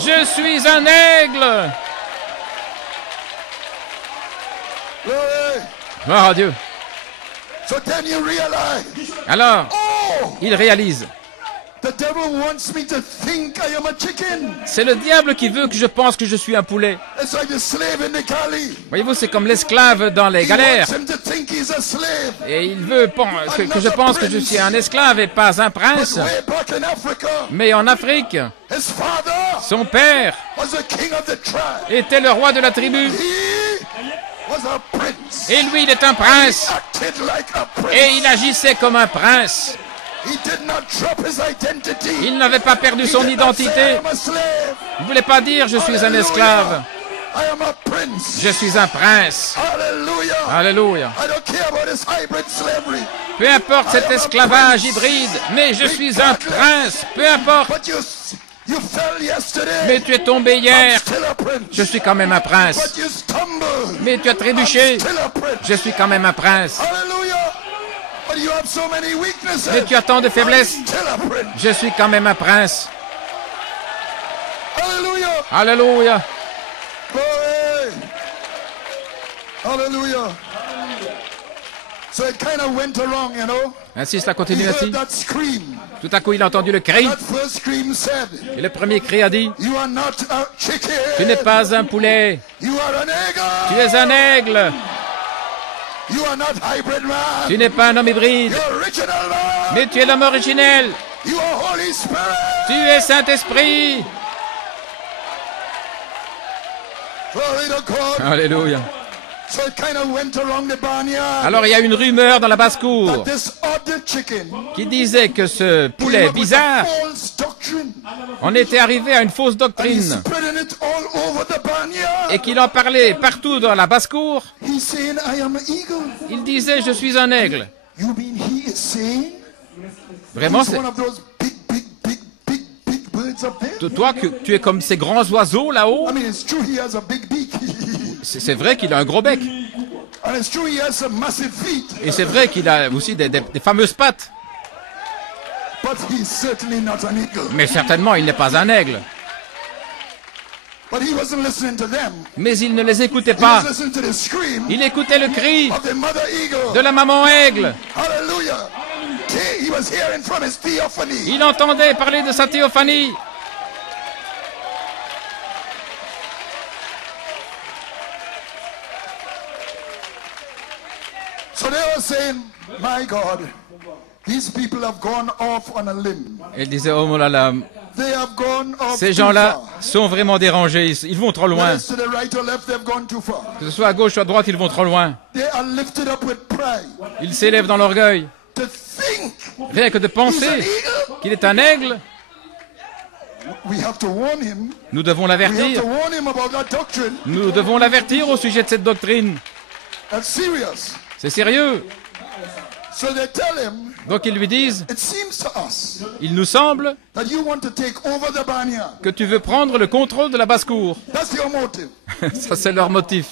je suis un aigle. Gloire à Dieu. Alors, il réalise. C'est le diable qui veut que je pense que je suis un poulet. Voyez-vous, c'est comme l'esclave dans les galères. Et il veut que je pense que je suis un esclave et pas un prince. Mais en Afrique, son père était le roi de la tribu. Et lui, il est un prince. Et il agissait comme un prince. Il n'avait pas perdu son identité. Il ne voulait pas dire « je suis un esclave ». Je suis un prince. Alléluia. Peu importe cet esclavage hybride, mais je suis un prince. Peu importe. Mais tu es tombé hier. Je suis quand même un prince. Mais tu as trébuché. Je suis quand même un prince. Mais tu as tant de faiblesses. Je suis quand même un prince. Alléluia. Alléluia. Ainsi, cela continue ainsi. Tout à coup, il a entendu le cri. Et le premier cri a dit, tu n'es pas un poulet. Tu es un aigle. Tu n'es pas un homme hybride, mais tu es l'homme originel. Tu es Saint-Esprit. Alléluia. Alors il y a une rumeur dans la basse-cour qui disait que ce poulet bizarre, on était arrivé à une fausse doctrine et qu'il en parlait partout dans la basse-cour. Il disait, je suis un aigle. Vraiment, toi, tu es comme ces grands oiseaux là-haut. C'est vrai qu'il a un gros bec. Et c'est vrai qu'il a aussi des fameuses pattes. Mais certainement, il n'est pas un aigle. Mais il ne les écoutait pas. Il écoutait le cri de la maman aigle. Il entendait parler de sa théophanie. Il disait, oh là là, ces gens-là sont vraiment dérangés, ils vont trop loin. Que ce soit à gauche ou à droite, ils vont trop loin. Ils s'élèvent dans l'orgueil. Rien que de penser qu'il est un aigle, nous devons l'avertir. Nous devons l'avertir au sujet de cette doctrine. C'est sérieux. Donc ils lui disent, il nous semble que tu veux prendre le contrôle de la basse-cour. Ça, c'est leur motif.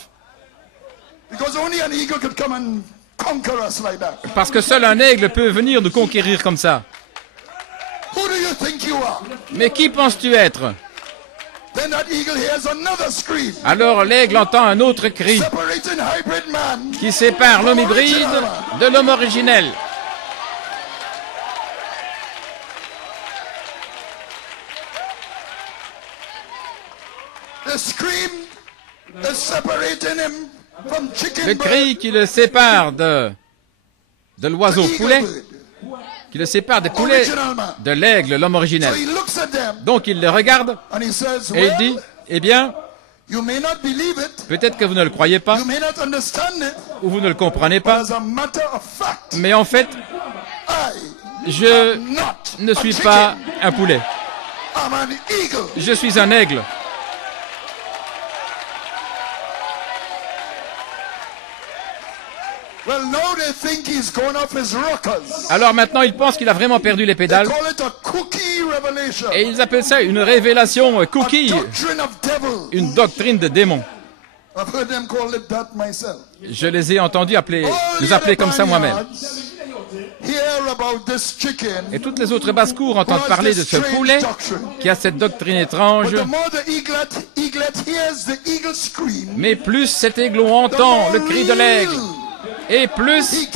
Parce que seul un aigle peut venir nous conquérir comme ça. Mais qui penses-tu être? Alors l'aigle entend un autre cri qui sépare l'homme hybride de l'homme originel. Le cri qui le sépare de l'oiseau poulet, qui le sépare des poulets de l'aigle, l'homme originel. Donc il le regarde et il dit, eh bien, peut-être que vous ne le croyez pas, ou vous ne le comprenez pas, mais en fait, je ne suis pas un poulet. Je suis un aigle. Alors maintenant, ils pensent qu'il a vraiment perdu les pédales. Et ils appellent ça une révélation cookie, une doctrine de démon. Je les ai entendus nous appeler comme ça moi-même. Et toutes les autres basses-cours entendent parler de ce poulet qui a cette doctrine étrange. Mais plus cet aiglon entend le cri de l'aigle, et plus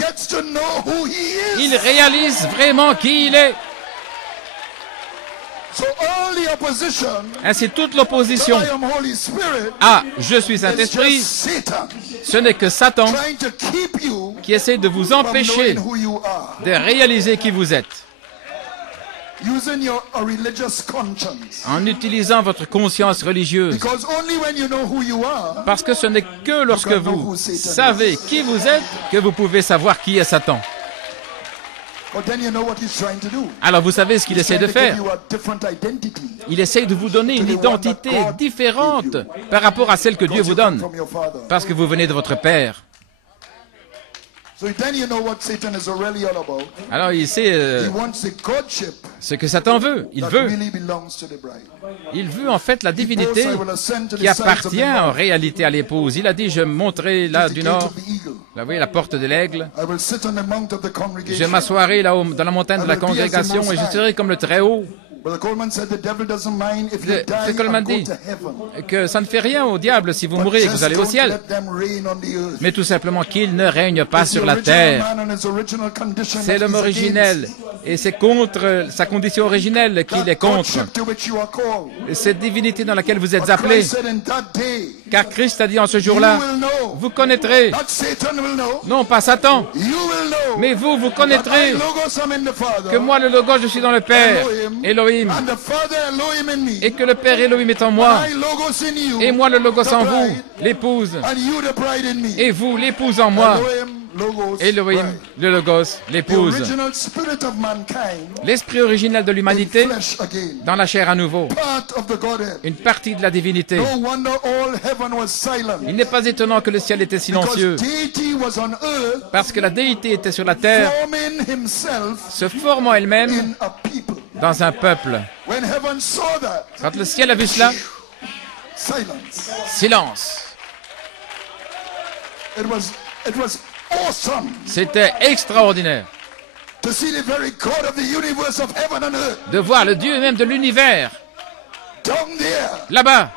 il réalise vraiment qui il est. Ainsi toute l'opposition à « je suis Saint-Esprit », ce n'est que Satan qui essaie de vous empêcher de réaliser qui vous êtes. En utilisant votre conscience religieuse. Parce que ce n'est que lorsque vous savez qui vous êtes que vous pouvez savoir qui est Satan. Alors vous savez ce qu'il essaie de faire. Il essaie de vous donner une identité différente par rapport à celle que Dieu vous donne. Parce que vous venez de votre Père. Alors il sait ce que Satan veut. Il veut en fait la divinité qui appartient en réalité à l'épouse. Il a dit, je me montrerai là du nord, là, vous voyez, la porte de l'aigle. Je m'assoirai là-haut dans la montagne de la congrégation et je serai comme le Très-Haut. C'est Coleman dit que ça ne fait rien au diable si vous mourrez et que vous allez au ciel, mais tout simplement qu'il ne règne pas sur la terre. C'est l'homme originel et c'est contre sa condition originelle qu'il est contre. Et cette divinité dans laquelle vous êtes appelés, car Christ a dit en ce jour-là, vous connaîtrez, non pas Satan, mais vous connaîtrez que moi le Logos je suis dans le Père, Elohim Elohim, and the Father Elohim in me, et que le Père Elohim est en moi, I Logos in you, et moi le Logos en the vous, bride, l'épouse, and you the bride in me. et vous l'épouse en moi, Elohim, Logos, Elohim, bride. le Logos, The l'épouse. original spirit of mankind L'esprit original de in l'humanité flesh again, dans la chair à nouveau, part of the Godhead. une partie de la divinité. No wonder all heaven was silent. Il n'est pas étonnant que le ciel était silencieux, Because deity was on earth, parce que la déité était sur la terre, forming himself se formant elle-même in a people. dans un peuple. When heaven saw that, Quand le ciel a vu cela, silence. silence. It was awesome C'était extraordinaire to see the very God of the universe of heaven and earth de voir le Dieu même de l'univers down there, là-bas,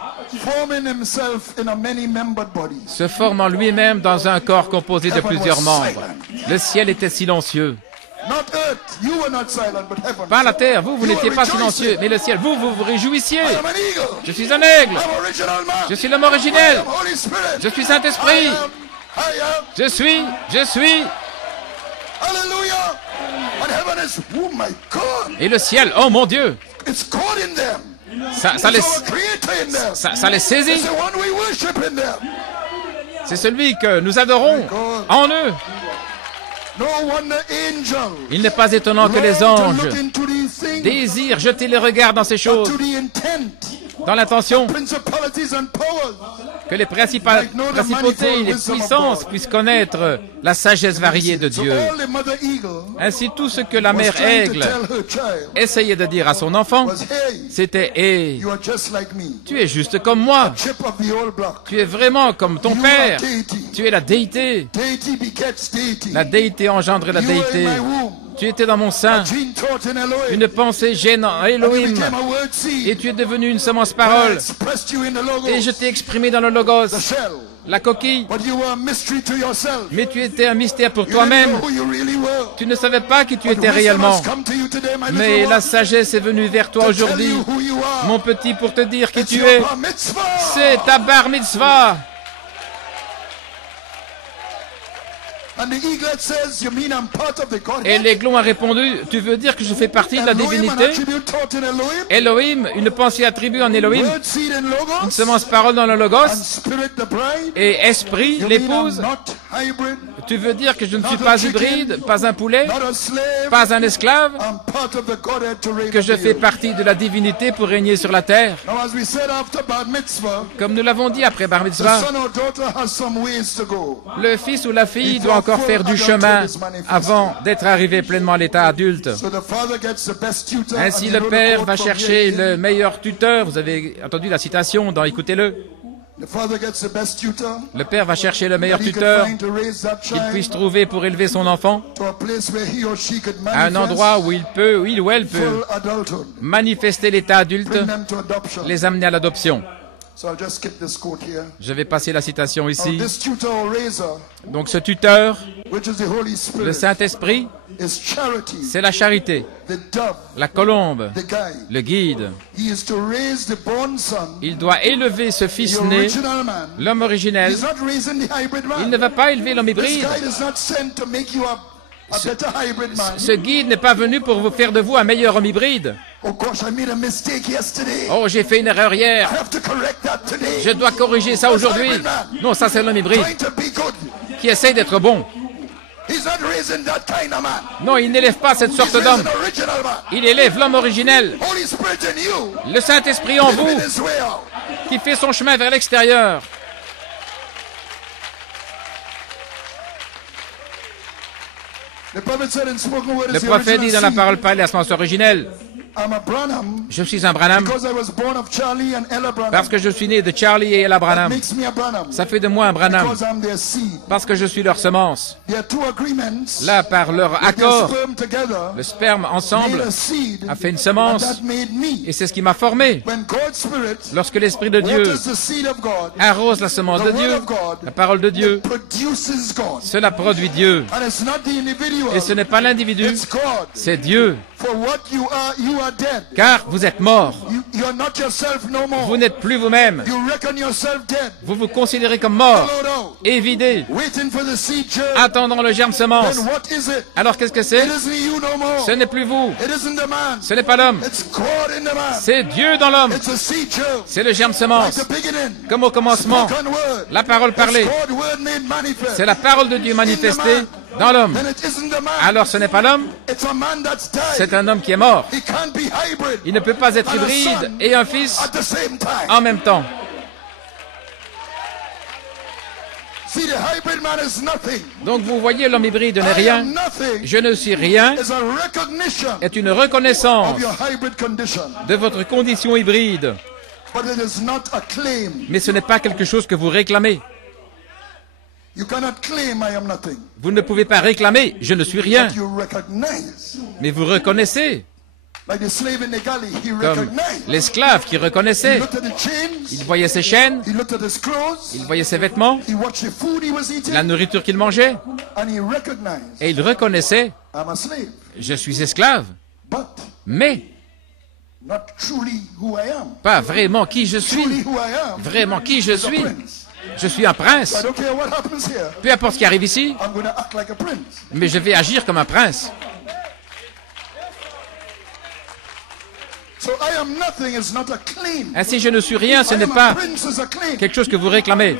forming himself in a many-membered body. se formant lui-même dans un corps composé de plusieurs membres. Le ciel était silencieux. Not earth, you were not silent, but heaven. Pas la terre, vous You n'étiez were pas rejoicing. silencieux, mais le ciel, vous vous réjouissiez. I am an eagle. Je suis un aigle, I'm original man. je suis l'homme I originel, am Holy Spirit. je suis Saint-Esprit, I am. je suis. Hallelujah. And heaven is, oh my God, Et le ciel, oh mon Dieu, it's God in them. ça les, It's our Creator in them. ça les It's saisit. the one we worship in them. C'est celui que nous adorons en eux. No wonder angels Il n'est pas étonnant que les long to anges look into these things, désirent jeter les regards dans ces choses, to the intent, dans l'intention principalities and powers. que les principautés et les puissances puissent connaître la sagesse variée de So Dieu. all the mother eagle Ainsi, tout ce que la was mère trying to aigle tell her child essayait de dire à son enfant, was, hey, c'était « Hé, you are just like me. tu es juste comme moi, Chip of the old block. tu es vraiment comme ton You père, are deity. tu es la déité, Deity begets deity. la déité engendre la You were in déité, my womb. tu étais dans mon sein, Gene taught in Elohim. une pensée gêne en And you Elohim, became a word seed. et tu es devenu une semence I parole, expressed you in the logos, et je t'ai exprimé dans le Logos, the shell. la coquille, But you were a mystery to yourself. mais tu étais un mystère pour You didn't toi-même. know who you really were. Tu ne savais pas qui tu But étais wisdom réellement. has come to you today, my Mais little la one, sagesse est venue vers toi to tell aujourd'hui, you who you are. mon petit, pour te dire qui It's tu your es. bar mitzvah. C'est ta bar mitzvah. And the eaglet says, you mean I'm part of the Et Godhead? l'aiglon a répondu, tu veux dire que je fais partie de la Elohim, an divinité? attribute taught in Elohim. Elohim, une pensée attribuée en Elohim, Word seed in une logos. semence parole dans le And Logos, spirit the bride. et esprit, You mean I'm l'épouse. not hybrid, Tu veux dire que je ne suis pas hybride, pas un poulet, not a slave. pas un esclave, I'm part of the Godhead to reign que je over fais you. partie de la divinité pour régner sur la terre? Now, as we said after bar mitzvah, Comme nous l'avons dit après bar the mitzvah, son or daughter has some ways to go. le fils ou la fille doit encore faire du chemin avant d'être arrivé pleinement à l'état adulte. So the father gets the best tutor. Ainsi, and le you know the père quote va from chercher here. le meilleur tuteur. Vous avez entendu la citation dans Écoutez-le. The father gets the best tutor. Le père va chercher le meilleur that he could tuteur find to raise that qu'il puisse child trouver pour élever son enfant to a place where he or she could à un manifest endroit où il ou elle peut full adulthood. manifester l'état adulte, Bring them to adoption. les amener à l'adoption. So I'll just skip this quote here. Je vais passer la citation Now, ici. this tutor or raiser, Donc ce tuteur, which is the Holy le Spirit, Saint-Esprit, is charity, c'est la charité, the dove, la colombe, the guide. le guide. He is to raise the born son, Il doit élever ce the fils né, original man. l'homme originel. He's not raising the hybrid man. Il ne va pas élever l'homme This hybride. guide is not sent to make you a better hybrid man. Ce guide n'est pas venu pour vous faire de vous un meilleur homme hybride. Oh gosh, I made a mistake yesterday. Oh, j'ai fait une erreur hier. I have to correct that today. Je dois corriger ça aujourd'hui. Non, ça c'est l'homme hybride Trying to be good. qui essaye d'être bon. He's not raising that kind of man. Non, il n'élève pas cette He's sorte raising d'homme. an original man. Il élève l'homme originel, Holy Spirit in you. le Saint-Esprit en vous, Living his way out. qui fait son chemin vers l'extérieur. The prophet said in spoken word Le is the prophète dit original dans la seed. parole parlée à semence originelle, I'm a Branham je suis un Branham because I was born of Charlie and Ella Branham. parce que je suis né de Charlie et Ella Branham. Makes me a Branham. Ça fait de moi un Branham Because I'm their seed. parce que je suis leur semence. There are two agreements. Là, par leur With their accord, sperm together le sperme made ensemble a seed, a fait une and semence that made me. et c'est ce qui m'a formé. When God's Spirit Lorsque l'Esprit de Dieu waters the seed of God, arrose la semence de Dieu, la parole de Dieu, it produces God. cela produit Dieu. And it's not the individual, Et ce n'est pas l'individu, it's God. c'est Dieu. For what you are are dead. car vous êtes mort. You are not yourself no more. Vous n'êtes plus vous-même. You reckon yourself dead. Vous vous considérez comme mort Hollowed out. et vidé, Waiting for the seed germ. attendant le germe semence. Then what is it? Alors qu'est-ce que c'est? It isn't you no more. Ce n'est plus vous. It isn't the man. Ce n'est pas l'homme. It's God in the man. C'est Dieu dans l'homme. It's a seed germ. C'est le germe Like semence. the beginning. Comme au commencement, Spoken word. la parole parlée. It's God's word made manifest. C'est la parole de Dieu manifestée dans l'homme. Then it isn't the man. Alors ce n'est pas l'homme, It's a man that's died. c'est un homme qui est mort. He can't be hybrid Il ne peut pas être and a hybride son et un fils at the same time. en même temps. See, the hybrid man is nothing. Donc vous voyez, l'homme hybride n'est I rien. am nothing. Je ne suis rien Is a recognition est une reconnaissance of your hybrid condition. de votre condition hybride. But it is not a claim. Mais ce n'est pas quelque chose que vous réclamez. You cannot claim I am nothing. Vous ne pouvez pas réclamer « je ne suis rien But you recognize. » mais vous reconnaissez, Like the slave in the galley, he comme recognized. l'esclave qui He reconnaissait. looked at the chains. Il voyait ses chaînes, He looked at his clothes. il voyait ses vêtements, He watched the food he was eating. la nourriture qu'il mangeait, And he recognized, et il reconnaissait I'm a slave. « je suis esclave But » mais not truly who I am. pas vraiment qui je suis. Truly who I am. Vraiment qui je is a suis. prince. Je suis un prince. I don't care what happens here. Peu importe ce qui arrive ici, I'm going to act like a prince. mais je vais agir comme un prince. So I am nothing is not a claim. Ainsi, je ne suis rien, ce I n'est am a pas prince is a claim. quelque chose que vous réclamez.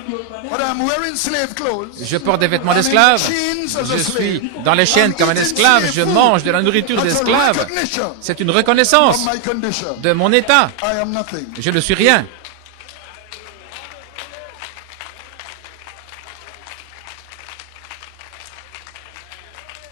But I'm wearing slave clothes. Je porte des vêtements d'esclave, je suis dans les chaînes comme un esclave, je mange de la nourriture That's a d'esclave. recognition C'est une reconnaissance of my condition. de mon état. I am nothing. Je ne suis rien.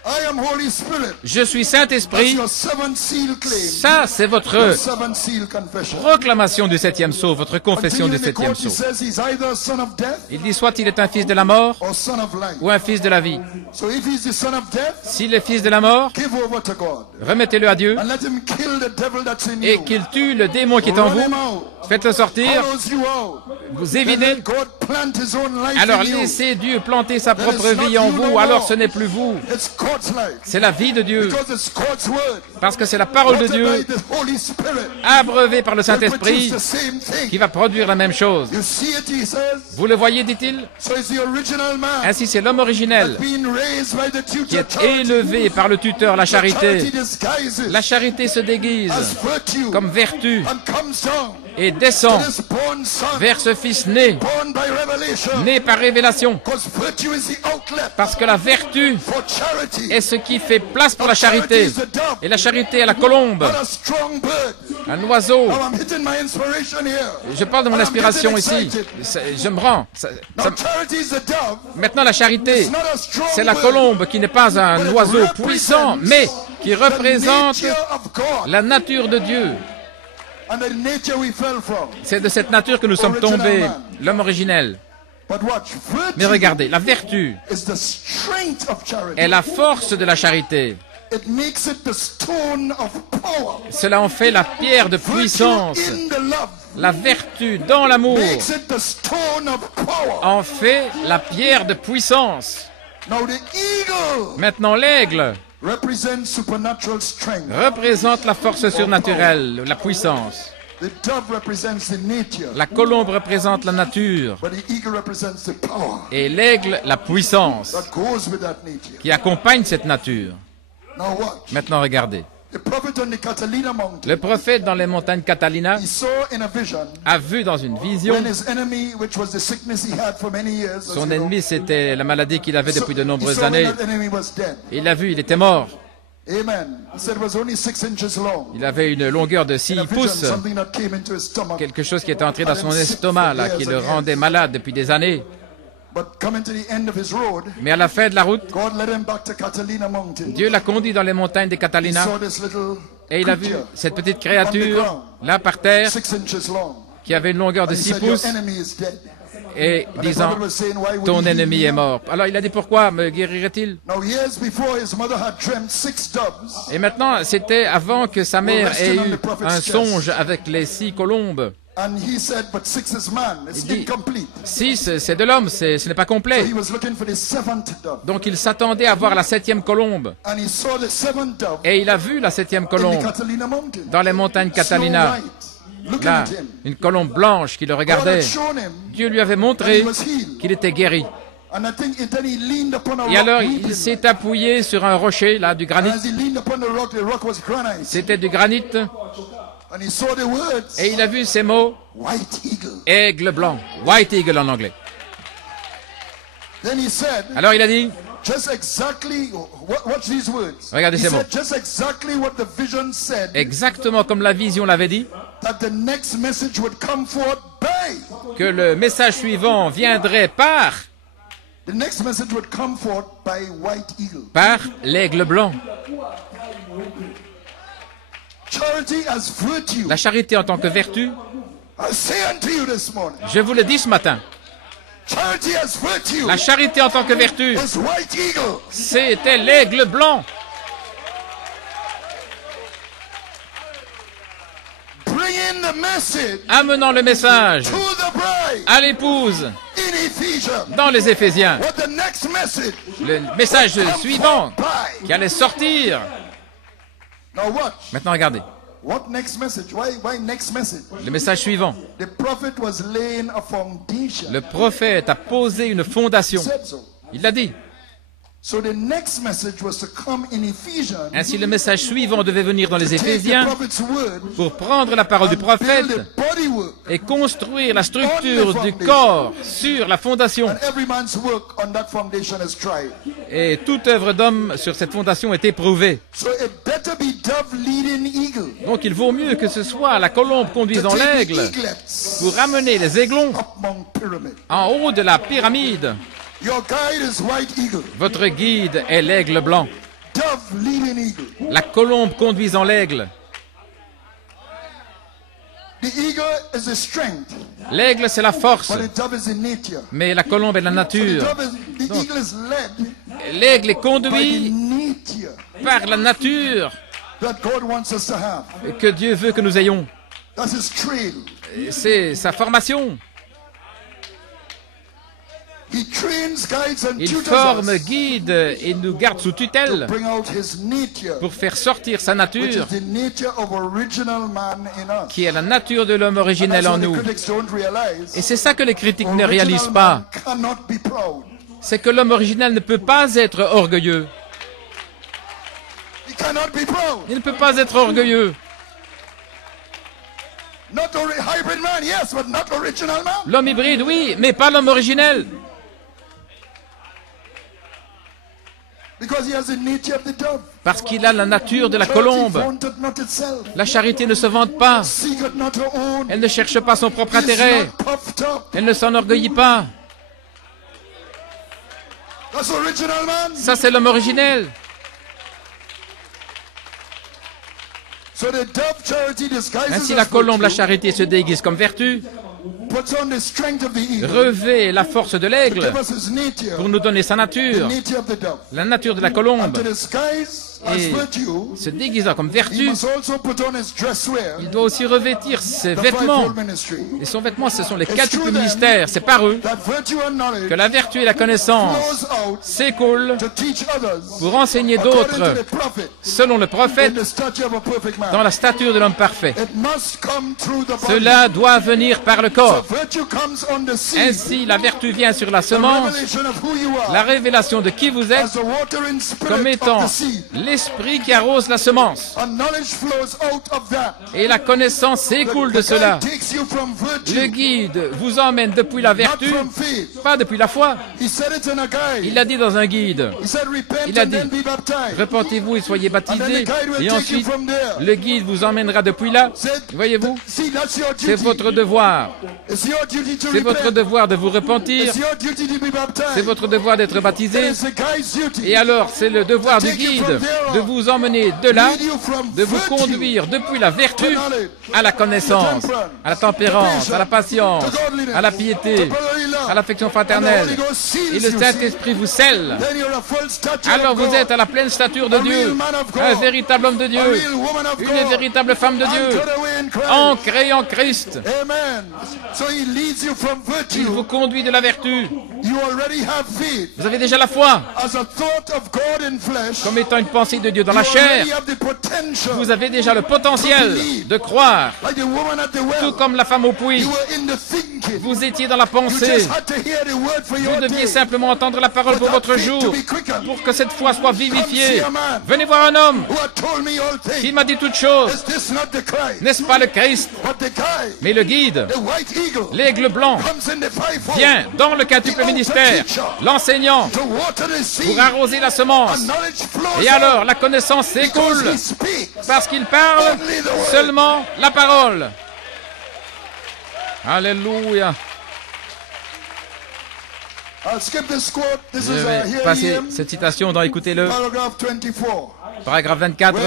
I am Holy Spirit. Je suis That's Saint-Esprit. your seventh seal claim. Ça, c'est Your votre seventh seal confession. proclamation du septième sceau, votre confession du Continuing the septième court, he sceau. says he's either a son of death Il dit soit il est un fils de la mort or son of life. ou un fils de la vie. So if he's the son of death, S'il est fils de la mort, give over to God. remettez-le à Dieu And let him kill the devil that's in et you. qu'il tue le démon qui est en Run him vous. out. Faites-le sortir, Hollows you out. vous Then évidez. let God plant his own life Alors in you. laissez Dieu planter sa propre vie en vous, alors ce n'est plus vous. It's God's life. C'est la vie de Dieu, Because it's God's word. parce que c'est la parole de Watered Dieu, by the Holy Spirit. abreuvée par le Will produce Saint-Esprit, the same thing. qui va produire la même chose. You see it, he says. Vous le voyez, dit-il. So it's the original man Ainsi, c'est l'homme originel being raised by the qui tutor est charity. élevé par le tuteur, la The charity charité. disguises La charité se déguise as virtue comme vertu and comes down et to descend this born son, vers ce fils né, born by revelation. né par révélation. Because virtue is the outlet Parce que la vertu for charity. est ce qui fait place pour la charité. Et la charité est la colombe, Not a strong bird. un oiseau. Now I'm hitting my inspiration here. Je parle de mon And I'm inspiration getting ici. excited. Je me rends. Now charity is the dove. Maintenant, la charité, It's not a strong c'est la bird. colombe qui n'est pas un oiseau puissant, mais qui représente The nature of God la nature de Dieu. and the nature we fell from. C'est de cette nature que nous sommes tombés, l'homme originel. But watch, Mais virtue regardez, la vertu is the strength of charity. est la force de la charité. It makes it the stone of power. Cela en fait la pierre de Virtue puissance. in the love La vertu dans l'amour makes it the stone of power. en fait la pierre de puissance. Now the eagle Maintenant, l'aigle represents supernatural strength. représente la force surnaturelle, la puissance. The dove represents the nature. La colombe représente la nature. But the eagle represents the power Et l'aigle, la puissance that goes with that nature. qui accompagne cette nature. Now watch. Maintenant, regardez. The prophet on the Catalina mountain, Le prophète dans les montagnes Catalina he saw in a vision a vu dans une vision, when his enemy, which was the sickness he had for many years, as son you know, ennemi, c'était la maladie qu'il avait depuis de he nombreuses saw when années. that enemy was dead. Il l'a vu, il était mort. Amen. He said it was only 6 inches long. Il avait une longueur de 6 In a vision, pouces, something that came into his stomach. quelque chose qui était entré dans son estomac, là, qui le rendait malade depuis des années. But coming to the end of his road, Mais à la fin de la route, God led him back to Catalina mountain. Dieu l'a conduit dans les montagnes des He Catalina saw this little et il a vu creature, cette petite créature, là par terre, 6 inches long. qui avait une longueur de And he 6 said, your pouces, enemy is dead. et And the disant, prophet was saying, why would ton he heal ennemi me? est mort. Alors il a dit, pourquoi me guérirait-il? Now years before, his mother had dreamt 6 doves. Et maintenant, c'était avant que sa mère ait eu un songe avec les 6 colombes And he said, but 6 is man. It's Il dit, incomplete. 6, c'est de l'homme, ce n'est pas So complet. he was looking for the 7th dove. Donc il s'attendait à voir la 7e colombe. And he saw the 7th dove Et il a vu la 7e in the colombe Catalina Mountain. dans les montagnes Catalina. Snow White, looking Là, at him. une colombe blanche qui le God regardait. had shown him Dieu lui avait that montré he was healed. qu'il était guéri. And I think then he leaned upon a Et rock alors weeping. il s'est appuyé sur un rocher, là, du And granit. as he leaned upon the rock was granite. C'était du granit. And he saw the words, Et il a vu ces mots, White Eagle. aigle blanc, white eagle en anglais. Then he said, Alors il a dit, just exactly, watch these words. Regardez He ces said, mots. just exactly what the vision said, exactement comme la vision l'avait dit, that the next message would come forth by. que le message suivant viendrait The next message would come forth by White Eagle. par l'aigle blanc. Charity as virtue. La charité en tant que vertu, I say unto you this morning, je vous le dis ce matin, charity as virtue la charité en tant que vertu, is White Eagle. c'était l'aigle blanc. Bringing the message Amenant le message to the bride à l'épouse in Ephesians. dans les Éphésiens. What the next message Le message come suivant forth by. qui allait sortir. Now watch. Maintenant regardez, What next message? Why next message? le message suivant. The prophet was laying a foundation. Le prophète a posé une fondation. He said so. Il l'a dit. So the next message was to come in Ephesians. Ainsi le message suivant devait venir dans les Take the Éphésiens prophet's word pour prendre la parole du and prophète build the bodywork et construire la structure du corps sur la fondation. and every man's work on that foundation is tried. Et toute œuvre d'homme sur cette fondation est éprouvée. So it better be dove leading eagle. Donc il vaut mieux que ce soit la colombe conduisant l'aigle eaglets pour amener les aiglons up Mount Pyramid. en haut de la pyramide. Your guide is White Eagle. Votre guide est l'aigle blanc, Dove leading eagle. la colombe conduisant l'aigle. The eagle is the strength, L'aigle, c'est la force, but the dove is the nature. mais la colombe est la The nature. the eagle is led L'aigle est by the conduit nature par la nature that God wants us to have. que Dieu veut que nous ayons. That's his trail. C'est sa formation. He trains, guides, and Il tutors forme, us guide et nous garde sous tutelle to bring out his nature, pour faire sortir sa which nature, is the nature of original man in us. qui est la nature de l'homme And originel that's en what the nous. critics don't realize. Et c'est ça que les critiques ne Original réalisent man pas. cannot be proud. C'est que l'homme originel ne peut pas être orgueilleux. He cannot be proud. Il ne peut pas être orgueilleux. Not hybrid man, yes, but not original man. L'homme hybride, oui, mais pas l'homme originel. Because he has the nature of the dove. Parce qu'il a la nature de la Charity colombe. vaunteth not itself. La charité ne se vante pas. Seeketh not her own. Elle ne cherche pas son propre Is intérêt. not puffed up. Elle ne s'enorgueillit pas. That's original man. Ça, c'est l'homme originel. So the dove charity disguises Ainsi, as la colombe, la virtue, charité se déguise comme vertu, puts on the strength of the eagle. revêt la force de l'aigle Give us his nature. pour nous donner sa The nature, nature of the dove. la nature de la And colombe. to disguise as Et virtue, se déguisant comme he vertu, must also put on his dress wear. il doit aussi revêtir ses The vêtements. fivefold ministry. Et son vêtement, ce sont les quatre ministères. C'est par eux That virtue and knowledge que la vertu et la connaissance flows out s'écoulent to teach others pour enseigner according to d'autres the prophet selon le in prophète the stature of a perfect man. dans la stature de l'homme parfait. It must come through the body. Cela doit venir par le So corps. virtue comes on the seed. Ainsi, la vertu vient sur la The semence, revelation of who you are la révélation de qui vous êtes, as the watering spirit comme of étant the seed. l'esprit qui arrose la semence. And knowledge flows out of that. Et la connaissance s'écoule de The cela. guide takes you from virtue, Le guide vous emmène depuis la not vertu, from faith. pas depuis la foi. He said it in a guide. Il l'a dit dans un guide. He said, repent Il a and dit, then be baptized. repentez-vous et soyez And then baptisés. the guide will Et take you ensuite, from there. le guide vous emmènera depuis là. Said, Voyez-vous, see, that's your duty. c'est votre devoir. It's your duty to C'est votre repent. devoir de vous repentir. It's your duty to be baptized. C'est votre devoir d'être It baptisé. is the guide's duty. Et alors, c'est le devoir du guide de vous emmener de là, Lead you from de vous virtue conduire depuis la vertu to knowledge, à la connaissance, à la tempérance, à la patience, à la piété, à l'affection fraternelle, et le Saint-Esprit vous scelle, alors vous êtes à la pleine stature de Dieu, un véritable homme de Dieu, une véritable femme de Dieu, ancrée en Christ. Il vous conduit de la vertu. Vous avez déjà la foi comme étant une pensée de Dieu dans la chair. Vous avez déjà le potentiel de croire, tout comme la femme au puits. Vous étiez dans la pensée. Vous deviez simplement entendre la parole pour votre jour, pour que cette foi soit vivifiée. Venez voir un homme qui m'a dit toutes choses. N'est-ce pas le Christ? Mais le guide, l'aigle blanc, vient dans le quintuple ministère, l'enseignant, pour arroser la semence. Et alors, la connaissance s'écoule, parce qu'il parle seulement la parole. Alléluia. Je vais passer cette citation dans Écoutez-le. Paragraphe 24,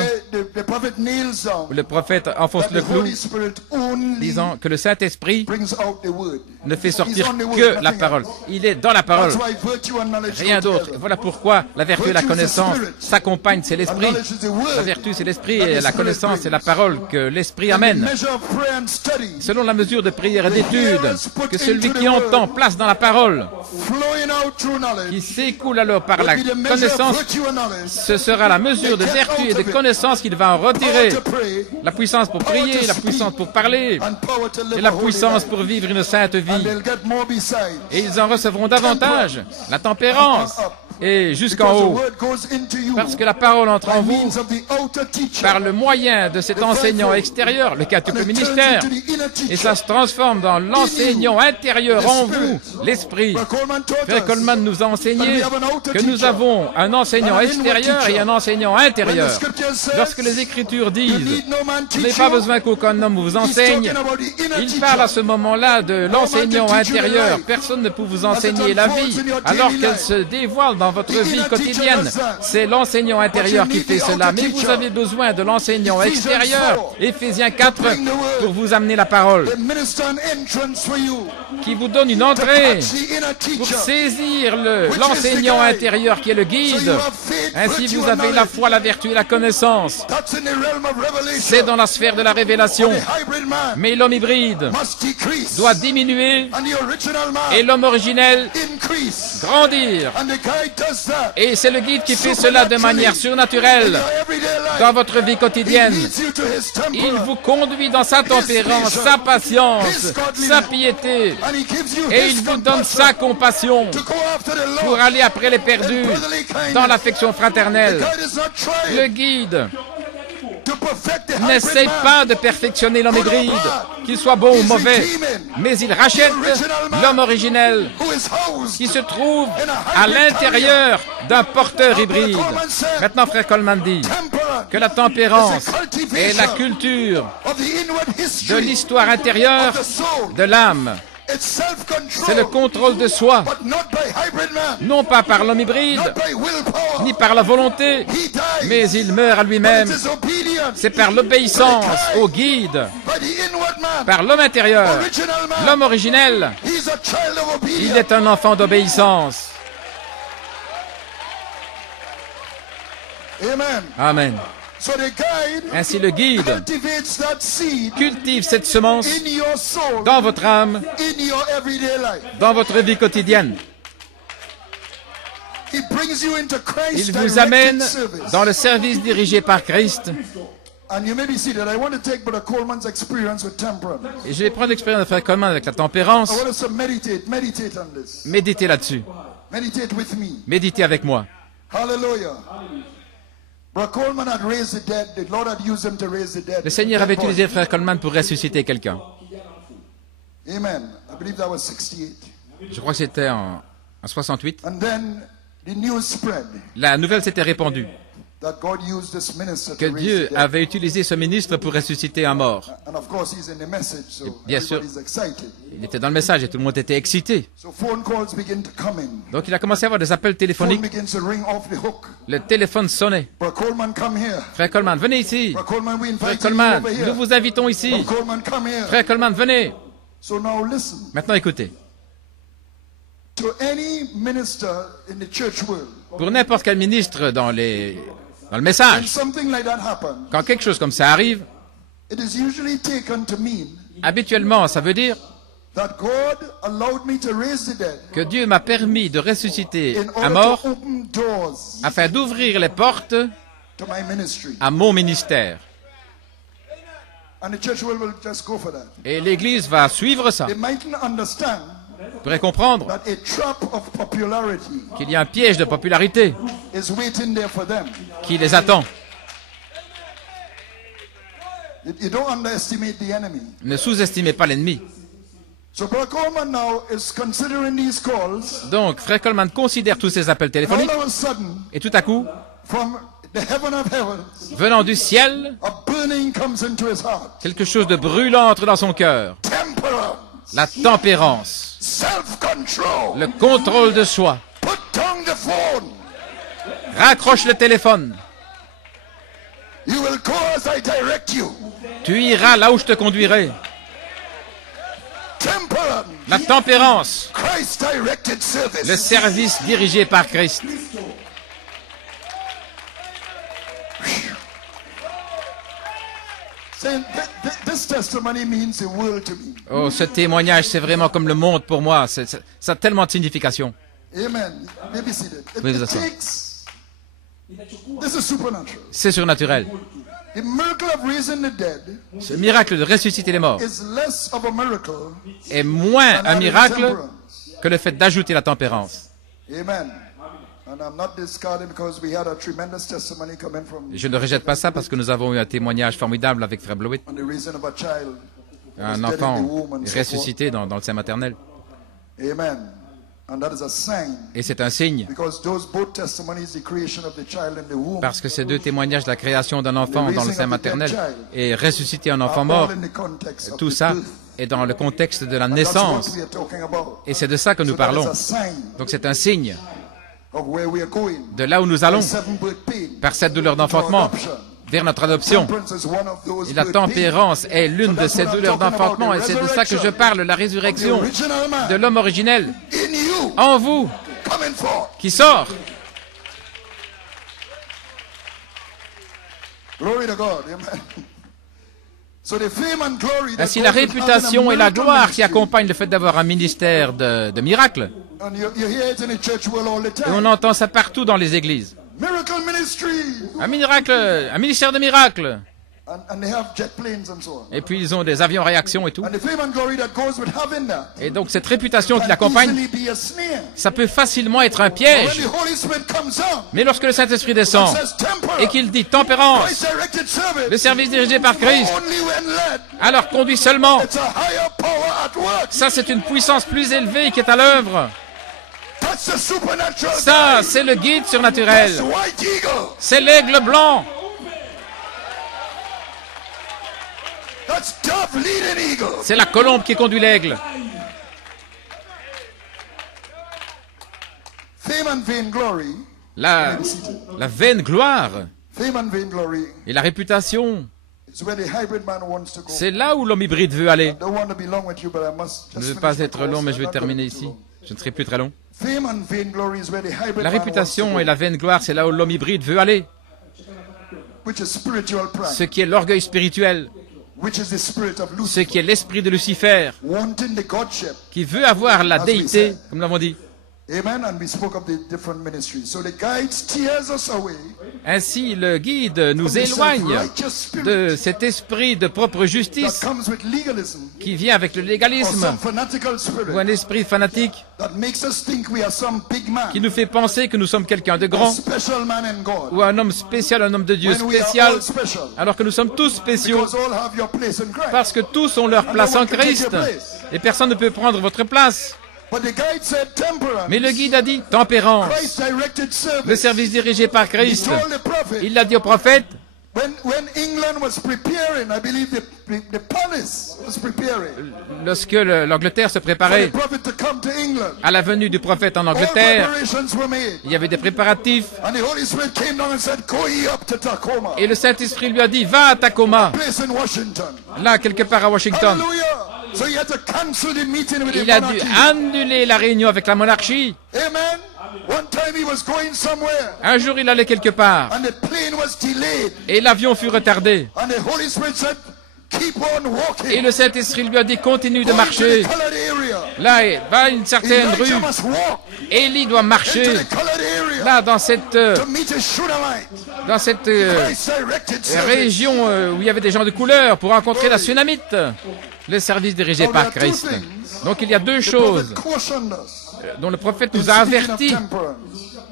où le prophète enfonce le clou, disant que le Saint-Esprit ne fait sortir que la parole. Il est dans la parole, rien d'autre. Voilà pourquoi la vertu et la connaissance s'accompagnent, c'est l'Esprit. La vertu, c'est l'Esprit, et la connaissance, c'est la parole que l'Esprit amène. Selon la mesure de prière et d'étude que celui qui entend place dans la parole, qui s'écoule alors par la connaissance, ce sera la mesure de vertu et de connaissance qu'il va en retirer. La puissance pour prier, la puissance pour parler, et la puissance pour vivre une sainte vie. Et ils en recevront davantage, la tempérance, et jusqu'en haut, parce que la parole entre en vous par le moyen de cet enseignant extérieur, le quintuple ministère, et ça se transforme dans l'enseignant intérieur en vous, l'Esprit. Frère Coleman nous a enseigné que nous avons un enseignant extérieur et un enseignant intérieur. Lorsque les Écritures disent « Vous n'avez pas besoin qu'aucun homme vous enseigne », il parle à ce moment-là de l'enseignant intérieur. Personne ne peut vous enseigner la vie alors qu'elle se dévoile dans votre vie quotidienne. C'est l'enseignant intérieur qui fait cela. Mais vous avez besoin de l'enseignant extérieur, Éphésiens 4, pour vous amener la parole, qui vous donne une entrée pour saisir l'enseignant intérieur qui est le guide. Ainsi vous avez la foi, la vertu et la connaissance. C'est dans la sphère de la révélation. Mais l'homme hybride doit diminuer et l'homme originel grandir. Et c'est le guide qui fait cela de manière surnaturelle dans votre vie quotidienne. Il vous conduit dans sa tempérance, sa patience, sa piété, et il vous donne sa compassion pour aller après les perdus dans l'affection fraternelle. Le guide n'essaye pas de perfectionner l'homme hybride, qu'il soit bon ou mauvais, mais il rachète l'homme originel qui se trouve à l'intérieur d'un porteur hybride. Maintenant, frère Coleman dit que la tempérance est la culture de l'histoire intérieure de l'âme. C'est le contrôle de soi, non pas par l'homme hybride, ni par la volonté, mais il meurt à lui-même. C'est par l'obéissance au guide, par l'homme intérieur. L'homme originel, il est un enfant d'obéissance. Amen. Ainsi le guide cultive cette semence dans votre âme, dans votre vie quotidienne. Il vous amène dans le service dirigé par Christ. Et je vais prendre l'expérience de Frère Coleman avec la tempérance. Méditez là-dessus. Méditez avec moi. Hallelujah. Le Seigneur avait utilisé Frère Coleman pour ressusciter quelqu'un. Amen. Je crois que c'était en 68. La nouvelle s'était répandue que Dieu avait utilisé ce ministre pour ressusciter un mort. Et bien sûr, il était dans le message et tout le monde était excité. Donc il a commencé à avoir des appels téléphoniques. Le téléphone sonnait. Frère Coleman, venez ici. Frère Coleman, nous vous invitons ici. Frère Coleman, venez. Maintenant écoutez. Pour n'importe quel ministre dans le message, quand quelque chose comme ça arrive, habituellement, ça veut dire que Dieu m'a permis de ressusciter un mort afin d'ouvrir les portes à mon ministère. Et l'Église va suivre ça. Vous pourrez comprendre qu'il y a un piège de popularité qui les attend. Ne sous-estimez pas l'ennemi. Donc, Frère Coleman considère tous ces appels téléphoniques et tout à coup, venant du ciel, quelque chose de brûlant entre dans son cœur. La tempérance, le contrôle de soi. Raccroche le téléphone. Tu iras là où je te conduirai. La tempérance, le service dirigé par Christ. Oh, ce témoignage, c'est vraiment comme le monde pour moi. Ça a tellement de signification. C'est surnaturel. Ce miracle de ressusciter les morts est moins un miracle que le fait d'ajouter la tempérance. Je ne rejette pas ça parce que nous avons eu un témoignage formidable avec Frère Blewett. Un enfant ressuscité dans le sein maternel. Et c'est un signe, parce que ces deux témoignages de la création d'un enfant dans le sein maternel et ressusciter un enfant mort, tout ça est dans le contexte de la naissance. Et c'est de ça que nous parlons. Donc c'est un signe de là où nous allons, par cette douleur d'enfantement, vers notre adoption. Et la tempérance est l'une de ces douleurs d'enfantement, et c'est de ça que je parle, la résurrection de l'homme originel en vous, qui sort. Ainsi, la réputation et la gloire qui accompagnent le fait d'avoir un ministère de miracles. Et on entend ça partout dans les églises. Un miracle, un ministère de miracles. Et puis ils ont des avions réaction et tout. Et donc cette réputation qui l'accompagne, ça peut facilement être un piège. Mais lorsque le Saint-Esprit descend et qu'il dit tempérance, le service dirigé par Christ, alors conduit seulement. Ça, c'est une puissance plus élevée qui est à l'œuvre. Ça, c'est le guide surnaturel. C'est l'aigle blanc. C'est la colombe qui conduit l'aigle. La vaine gloire et la réputation, c'est là où l'homme hybride veut aller. Je ne veux pas être long, mais je vais terminer ici. Je ne serai plus très long. La réputation et la vaine gloire, c'est là où l'homme hybride veut aller. Ce qui est l'orgueil spirituel. Ce qui est l'esprit de Lucifer, qui veut avoir la déité, comme nous l'avons dit. Ainsi, le guide nous éloigne de cet esprit de propre justice qui vient avec le légalisme ou un esprit fanatique qui nous fait penser que nous sommes quelqu'un de grand ou un homme spécial, un homme de Dieu spécial, alors que nous sommes tous spéciaux parce que tous ont leur place en Christ et personne ne peut prendre votre place. Mais le guide a dit tempérance, le service dirigé par Christ. Il l'a dit au prophète. Lorsque l'Angleterre se préparait à la venue du prophète en Angleterre, il y avait des préparatifs. Et le Saint-Esprit lui a dit, va à Tacoma, là quelque part à Washington. So he had to cancel the meeting with Il the a dû monarchy. annuler la réunion avec la monarchie. Amen. One time he was going somewhere Un jour, il allait quelque part and the plane was delayed et l'avion fut retardé. and the Holy Spirit said, keep on walking. Et le Saint-Esprit lui a dit, continue de Go into marcher. the colored area. Là, va à une certaine rue. Elijah must walk Élie doit marcher. into the colored area Là, dans cette to meet a Shunammite. Christ directed service. région où il y avait des gens de couleur pour rencontrer la Sunamite. Le service dirigé par Christ. Donc, il y a deux The choses prophet cautioned us dont le prophète nous in a speaking of avertis temperance.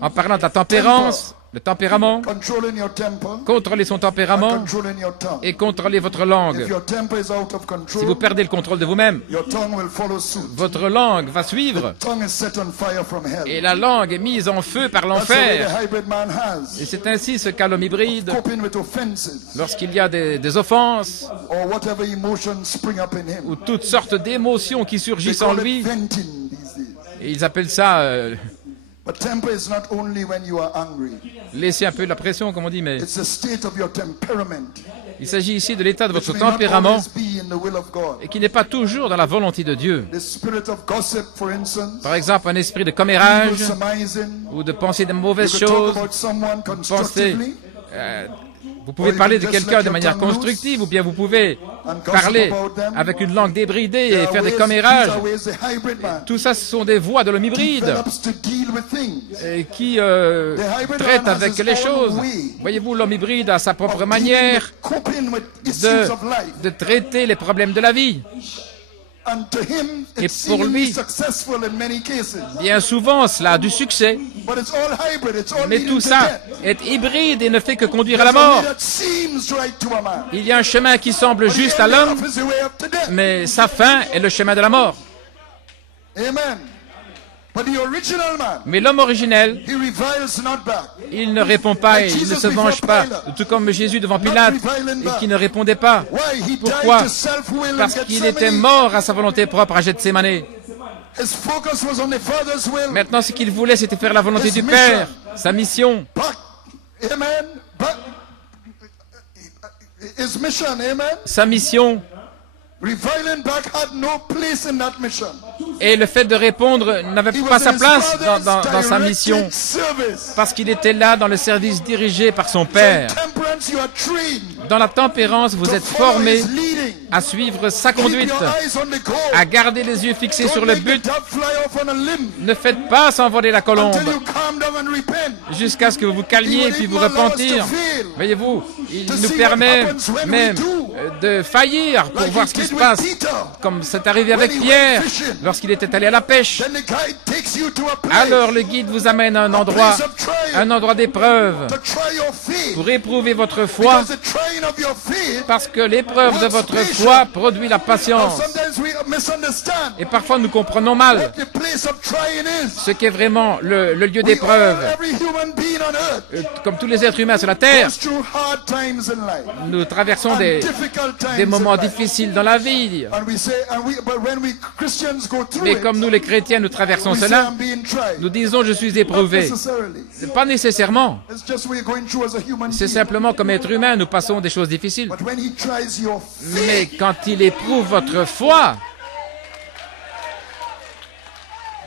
en parlant de la tempérance, le tempérament, Controlling your temper, contrôler son tempérament controlling your tongue. et contrôler votre If langue. your temper is out of Si control, vous perdez le contrôle de vous-même, your tongue will follow suit. votre langue va suivre Tongue is set on fire from hell. et la langue est mise en feu par That's the way l'enfer. the hybrid man Et has. c'est ainsi ce qu'a l'homme hybride Coping with offenses lorsqu'il y a des offenses or whatever emotions spring up in him. ou toutes sortes d'émotions qui They surgissent en call it lui. venting these days. Et ils appellent ça But temper is not only when you are angry. laisser un peu la pression, comme on dit, mais It's the state of your temperament, il s'agit ici de l'état de which votre may not tempérament always be in the will of God. et qui n'est pas toujours dans la volonté de Dieu. The spirit of gossip, for instance, Par exemple, un esprit de evil commérage surmising. ou de penser de You mauvaises could talk choses. about someone Pensez, constructively vous pouvez parler de quelqu'un de manière constructive ou bien vous pouvez parler avec une langue débridée et faire des commérages. These are ways the hybrid man Tout ça, ce sont des voies de l'homme hybride develops to deal with things. et qui traitent avec les choses. Voyez-vous, l'homme hybride a sa propre manière Coping with issues of life. de traiter les problèmes de la vie. And to him, Et it's pour seemingly lui- successful in many cases. Bien souvent, cela a du succès, But it's all hybrid. It's all mais leading tout to ça death. est hybride et ne fait que conduire à la There's a way mort. that seems right to a man. Il y a un chemin qui semble But the juste à end l'homme, of is the way up to death. mais sa fin est le chemin de la mort. Amen. But the original man, Mais l'homme originel, he reviles not back. il ne répond pas et il ne se venge pas, tout comme Jésus devant Pilate, et qui ne répondait pas. Why? He Pourquoi? died to self-will Parce and qu'il était Gethsemane. mort à sa volonté propre à Gethsémané. His focus was on the Father's will. Maintenant, ce qu'il voulait, c'était faire la volonté du Père, sa mission. But, amen. But his mission, amen. Sa mission. Reviling back had no place in that mission. Et le fait de répondre n'avait He pas was sa in his place Father's dans sa mission, directed service. parce qu'il était là dans le service dirigé par son Père. Temperance, you are trained Dans la tempérance, vous to êtes follow formé his leading. à suivre sa Keep conduite, your eyes on the goal. à garder les yeux fixés sur Don't le make the but. dove fly off on a limb Ne faites pas s'envoler la colombe until you calm down and repent. jusqu'à ce que vous vous calmiez et puis vous repentir. Voyez-vous, il nous permet même de faillir pour Like voir he ce qui did se with passe, Peter. comme c'est arrivé avec Pierre lorsqu'il était allé à la pêche. Then the guide takes you to a place Alors le guide vous amène à un endroit d'épreuve to try your faith. pour éprouver votre foi, Because the trying of your faith, parce que l'épreuve de votre foi produit la patience. sometimes we misunderstand Et parfois nous comprenons mal what the place of trying is. ce qu'est vraiment le lieu We all, d'épreuve. every human being on earth Comme tous les êtres humains sur la terre, goes through hard times in life. nous traversons And des difficult times des moments in life. difficiles dans la vie. But when we Christians go through Mais it, comme nous les chrétiens, nous traversons we say cela, I'm being tried. nous disons je suis Not éprouvé. necessarily. Pas nécessairement. It's just we're going through as a human C'est being. simplement comme être humain, nous passons des choses difficiles. But when he tries your Mais faith, quand il éprouve votre foi,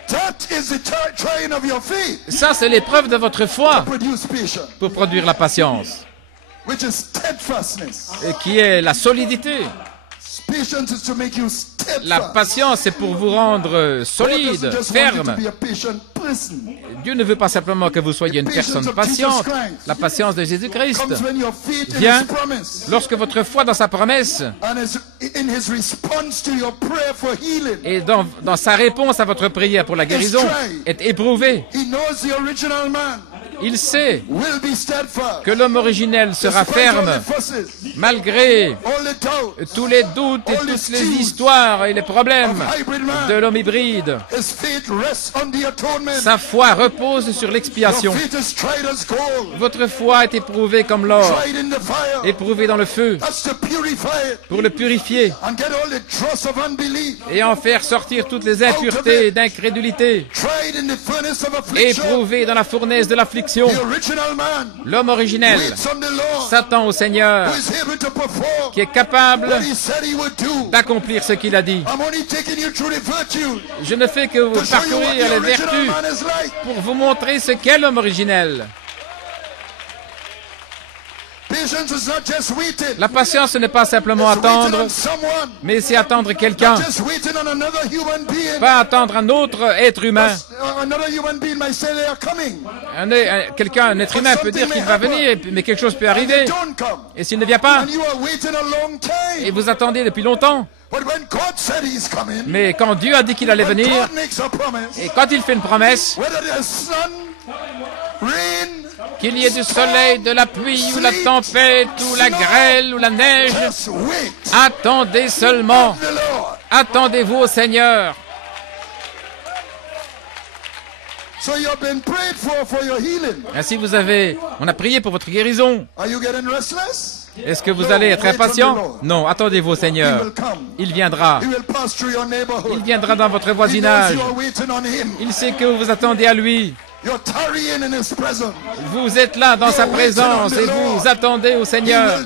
that is the trying of your faith. ça c'est l'épreuve de votre foi Produce patience, pour produire la patience, which is steadfastness. et qui est la solidité. Patience is to make you La steadfast. patience, c'est pour vous rendre God solide, doesn't just want you ferme. to be a patient person. Dieu ne veut pas simplement que vous soyez une personne patiente. La patience de Jésus-Christ Comes when your faith in vient his promise lorsque votre foi dans sa promesse and in his response to your prayer for healing. et dans sa réponse à votre prière pour la guérison est éprouvée. He knows the original man Il sait will be steadfast. que l'homme originel sera Despite all ferme the fusses, malgré all the doubts, tous les doutes et toutes les histoires et les problèmes of hybrid man. de l'homme hybride. His faith rests on the atonement. Sa foi repose sur Your l'expiation. faith is tried as gold, Votre foi est éprouvée comme l'or, tried in the fire. éprouvée dans le feu, That's to purify it pour le purifier and get all the dross of unbelief. et en faire sortir toutes les impuretés et d'incrédulité, Tried in the furnace of affliction éprouvé dans la fournaise de l'affliction perfection. L'homme originel s'attend au Seigneur, qui est capable d'accomplir ce qu'il a dit. Je ne fais que vous parcourir les vertus pour vous montrer ce qu'est l'homme originel. La patience, ce n'est pas simplement attendre, mais c'est attendre quelqu'un. Pas attendre un autre être humain. Un être humain peut dire qu'il va venir, mais quelque chose peut arriver. Et s'il ne vient pas, et vous attendez depuis longtemps. Mais quand Dieu a dit qu'il allait venir, et quand il fait une promesse, qu'il y ait du soleil, de la pluie, ou la tempête, ou la grêle, ou la neige, attendez seulement. Attendez-vous au Seigneur. Ainsi on a prié pour votre guérison. Est-ce que vous allez être impatient? Non, attendez-vous au Seigneur. Il viendra. Il viendra dans votre voisinage. Il sait que vous attendez à lui. Vous êtes là dans sa présence et vous attendez au Seigneur.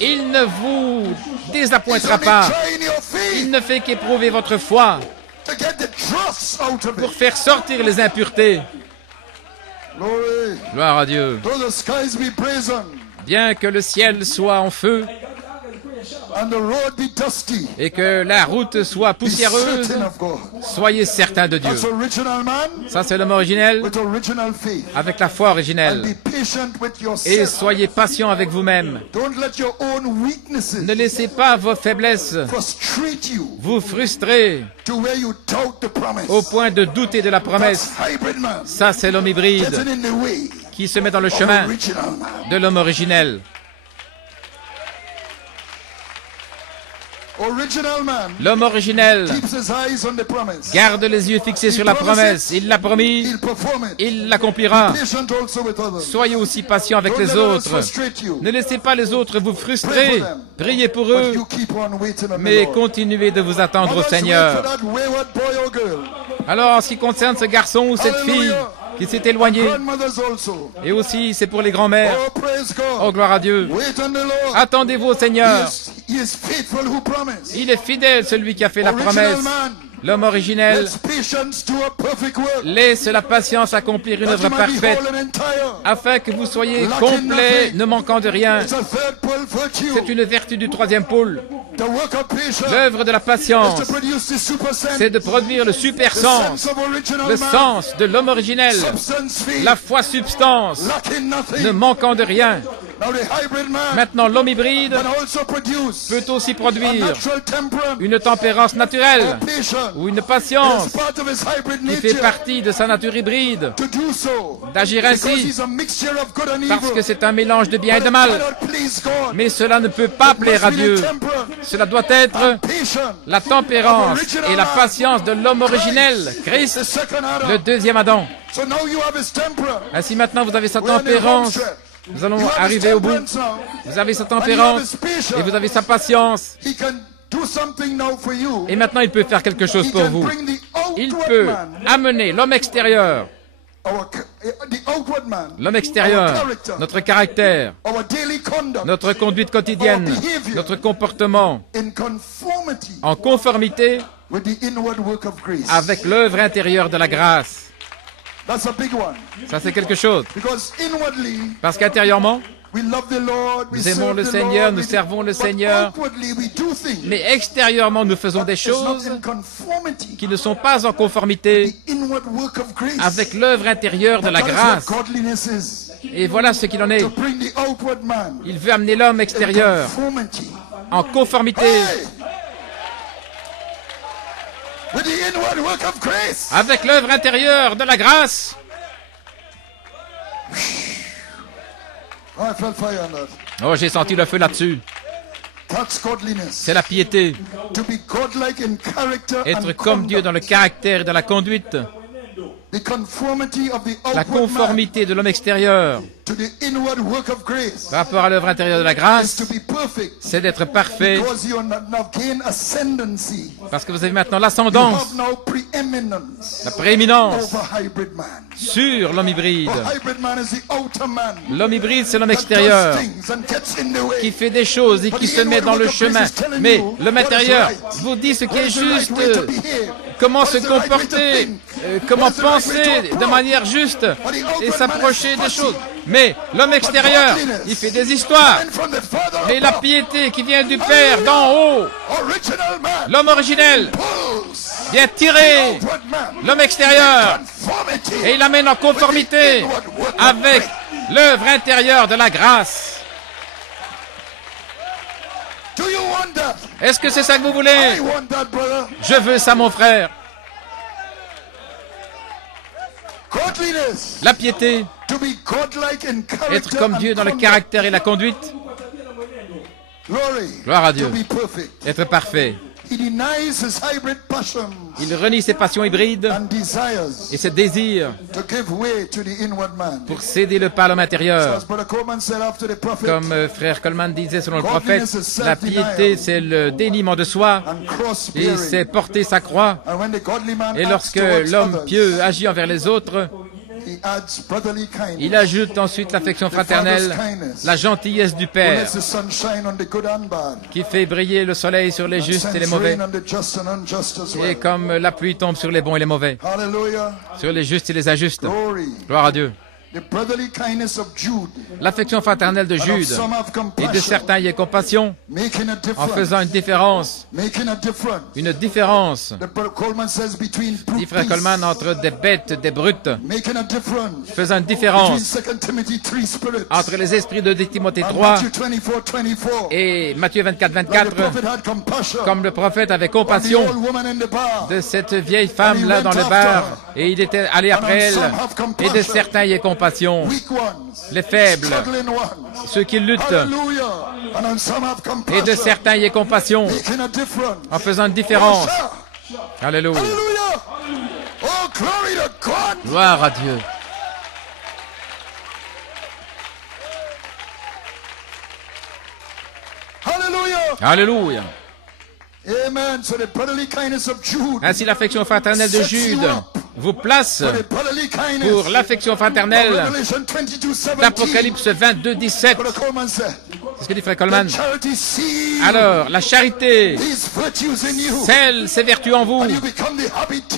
Il ne vous désappointera pas. Il ne fait qu'éprouver votre foi pour faire sortir les impuretés. Gloire à Dieu. Bien que le ciel soit en feu et que la route soit poussiéreuse, soyez certains de Dieu. Ça, c'est l'homme originel avec la foi originelle. Et soyez patient avec vous-même. Ne laissez pas vos faiblesses vous frustrer au point de douter de la promesse. Ça, c'est l'homme hybride qui se met dans le chemin de l'homme originel. L'homme originel garde les yeux fixés sur la promesse. Il l'a promis, il l'accomplira. Soyez aussi patients avec les autres. Ne laissez pas les autres vous frustrer. Priez pour eux, mais continuez de vous attendre au Seigneur. Alors, en ce qui concerne ce garçon ou cette fille qui s'est éloigné, et aussi c'est pour les grands-mères. Oh, gloire à Dieu. Attendez-vous au Seigneur. Il est fidèle, celui qui a fait la promesse. L'homme originel laisse la patience accomplir une œuvre parfaite afin que vous soyez complet, ne manquant de rien. C'est une vertu du troisième pôle. L'œuvre de la patience, c'est de produire le super sens, le sens de l'homme originel, la foi substance, ne manquant de rien. Maintenant, l'homme hybride peut aussi produire une tempérance naturelle ou une patience qui fait partie de sa nature hybride, d'agir ainsi parce que c'est un mélange de bien et de mal. Mais cela ne peut pas plaire à Dieu. Cela doit être la tempérance et la patience de l'homme originel, Christ, le deuxième Adam. Ainsi maintenant vous avez sa tempérance. Nous allons arriver au bout. Vous avez sa tempérance et vous avez sa patience. Et maintenant, il peut faire quelque chose pour vous. Il peut amener l'homme extérieur, notre caractère, notre conduite quotidienne, notre comportement, en conformité avec l'œuvre intérieure de la grâce. Ça, c'est quelque chose. Parce qu'intérieurement, nous aimons le Seigneur, nous servons le Seigneur, mais extérieurement, nous faisons des choses qui ne sont pas en conformité avec l'œuvre intérieure de la grâce. Et voilà ce qu'il en est. Il veut amener l'homme extérieur en conformité avec l'œuvre intérieure de la grâce. Oh, j'ai senti le feu là-dessus. C'est la piété. Être comme Dieu dans le caractère et dans la conduite. La conformité de l'homme extérieur par rapport à l'œuvre intérieure de la grâce, c'est d'être parfait, parce que vous avez maintenant l'ascendance, la prééminence sur l'homme hybride. L'homme hybride, c'est l'homme extérieur qui fait des choses et qui se met dans le chemin. Mais l'homme intérieur vous dit ce qui est juste, comment se comporter, comment penser de manière juste et s'approcher des choses. Mais l'homme extérieur, il fait des histoires. Mais la piété qui vient du Père d'en haut, l'homme originel, vient tirer l'homme extérieur et il l'amène en conformité avec l'œuvre intérieure de la grâce. Est-ce que c'est ça que vous voulez? Je veux ça, mon frère. La piété, être comme Dieu dans le caractère et la conduite. Gloire à Dieu. Être parfait. Il renie ses passions hybrides et ses désirs pour céder le pas à l'homme intérieur. Comme frère Coleman disait selon le prophète, la piété c'est le déniement de soi et c'est porter sa croix. Et lorsque l'homme pieux agit envers les autres, il ajoute ensuite l'affection fraternelle, la gentillesse du Père, qui fait briller le soleil sur les justes et les mauvais, et comme la pluie tombe sur les bons et les mauvais, sur les justes et les injustes. Gloire à Dieu. L'affection fraternelle de Jude, et de certains y est compassion, en faisant une différence, dit frère Coleman, entre des bêtes, des brutes, faisant une différence entre les esprits de Timothée 3 et Matthieu 24, 24, comme le prophète avait compassion de cette vieille femme là dans le bar, et il était allé après elle, et de certains y est compassion, les faibles, ceux qui luttent, et de certains y est compassion, en faisant une différence. Alléluia. Gloire à Dieu. Alléluia. Ainsi, l'affection fraternelle de Jude vous place pour l'affection fraternelle d'Apocalypse 22, 17. C'est ce que dit frère Coleman. Alors, la charité scelle ces vertus en vous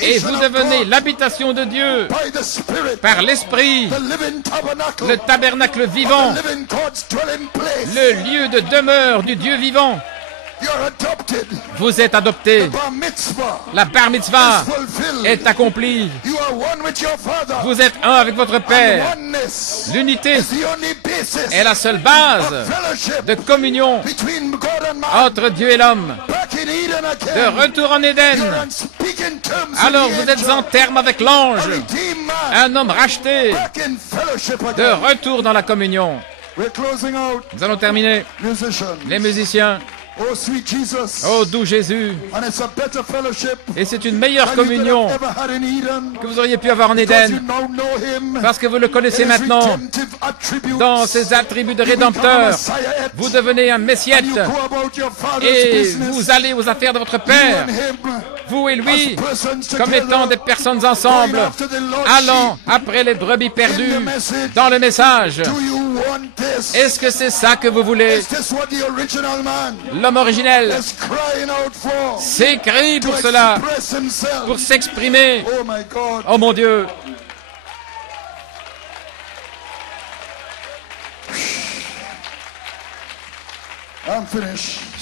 et vous devenez l'habitation de Dieu par l'Esprit, le tabernacle vivant, le lieu de demeure du Dieu vivant. Vous êtes adoptés. La bar mitzvah est accomplie. Vous êtes un avec votre Père. L'unité est la seule base de communion entre Dieu et l'homme. De retour en Éden. Alors vous êtes en terme avec l'ange, un homme racheté. De retour dans la communion. Nous allons terminer. Les musiciens. Oh, doux Jésus. Et c'est une meilleure communion que vous auriez pu avoir en Éden, parce que vous le connaissez maintenant. Dans ses attributs de rédempteur, vous devenez un messiette et vous allez aux affaires de votre Père, vous et lui, comme étant des personnes ensemble, allant après les brebis perdues dans le message. Est-ce que c'est ça que vous voulez? L'homme originel s'écrie pour cela, pour s'exprimer. Oh mon Dieu!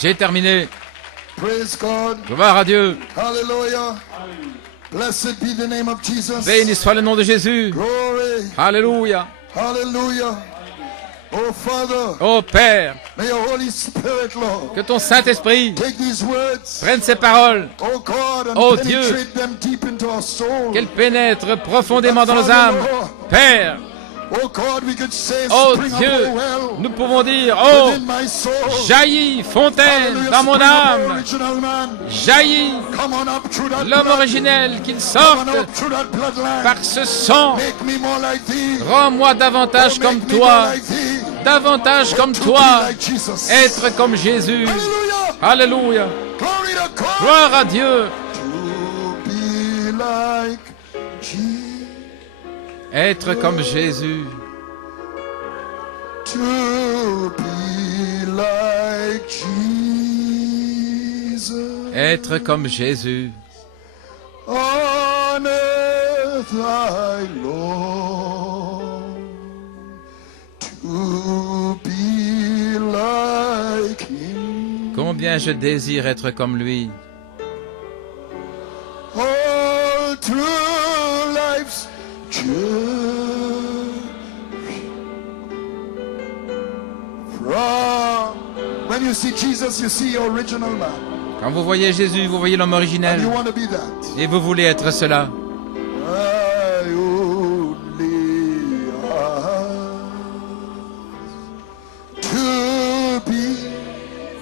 J'ai terminé. Gloire à Dieu. Béni soit le nom de Jésus. Alléluia. Oh Père, que ton Saint-Esprit prenne ces paroles, oh Dieu, qu'elles pénètrent profondément dans nos âmes. Père, Oh Dieu, nous pouvons dire, oh, jaillit, fontaine dans mon âme, jaillit, l'homme originel, qu'il sorte par ce sang. Rends-moi davantage comme toi, être comme Jésus. Alléluia. Gloire à Dieu. Être comme Jésus. Être comme Jésus. On earth I long to be like him. Combien je désire être comme lui. All through life's journey, from when you see Jesus, you see your original man. Quand vous voyez Jésus, vous voyez l'homme originel. And you want to be that. Et vous voulez être cela. I only ask to be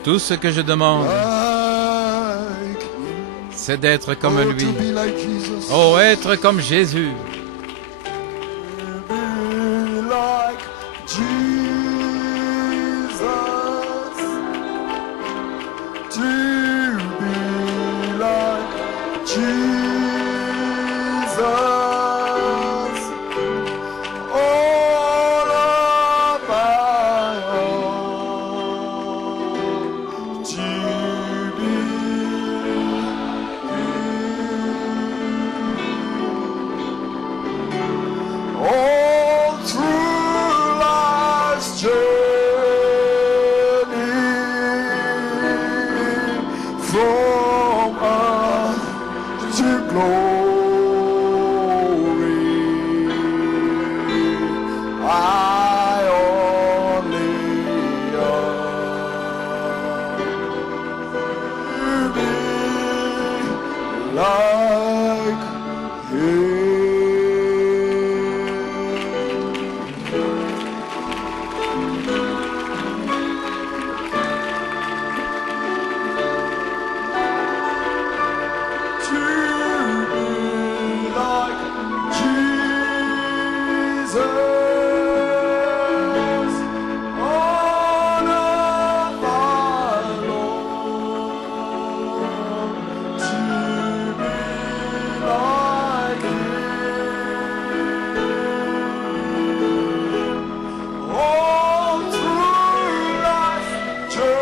Tout ce que je demande, like him. c'est d'être comme Oh, lui. to be like Jesus. Oh, être comme Jésus. Be like Jesus. To be like Jesus. All of my own. To be all through life's journey, from earth to glory, I only yearn to be like him. To be like Jesus on earth I long to be like him. All through life's journey,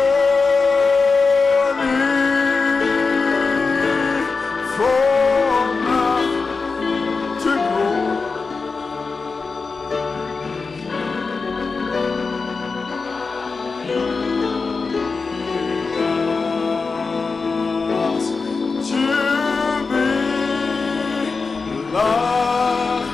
from earth to glory. To be like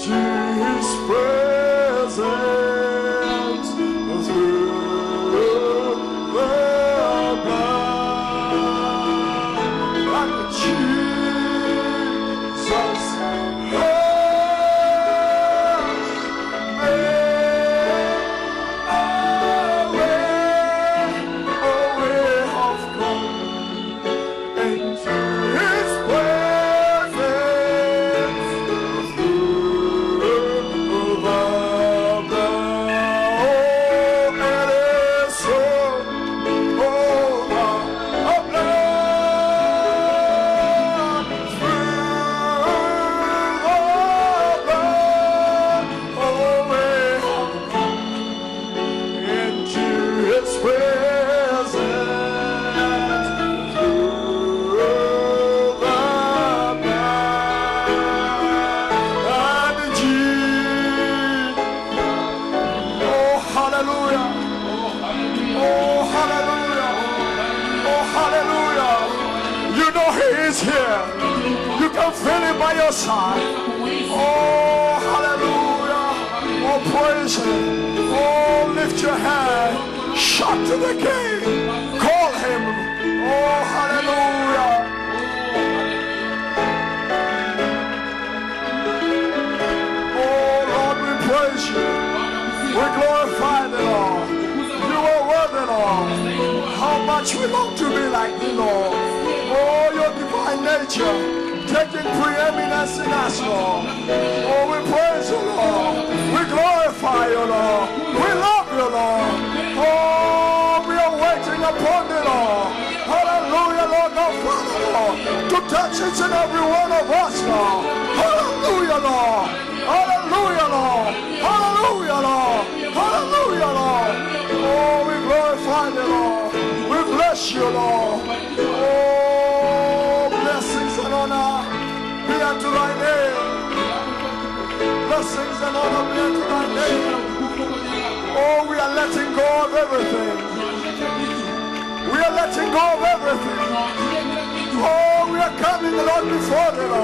His presence through the blood, like Jesus can feel it by your side. Oh, hallelujah. Oh, praise him. Oh, lift your hand. Shout to the King. Call him. Oh, hallelujah. Oh, Lord, we praise you. We glorify the Lord. You are worthy, Lord. How much we long to be like the Lord. Oh, your divine nature taking preeminence in us, Lord. Oh, we praise you, Lord. We glorify you, Lord. We love you, Lord. Oh, we are waiting upon the Lord. Hallelujah, Lord, God, Father, Lord, to touch each and every one of us, Lord. Hallelujah, Lord. Hallelujah, Lord. Hallelujah, Lord. Hallelujah, Lord. Oh, we glorify the Lord. We bless you, Lord. Oh, blessings and honor be unto thy name. Blessings and honor be unto thy name. Oh, we are letting go of everything. We are letting go of everything. Oh, we are coming, Lord, before the Lord.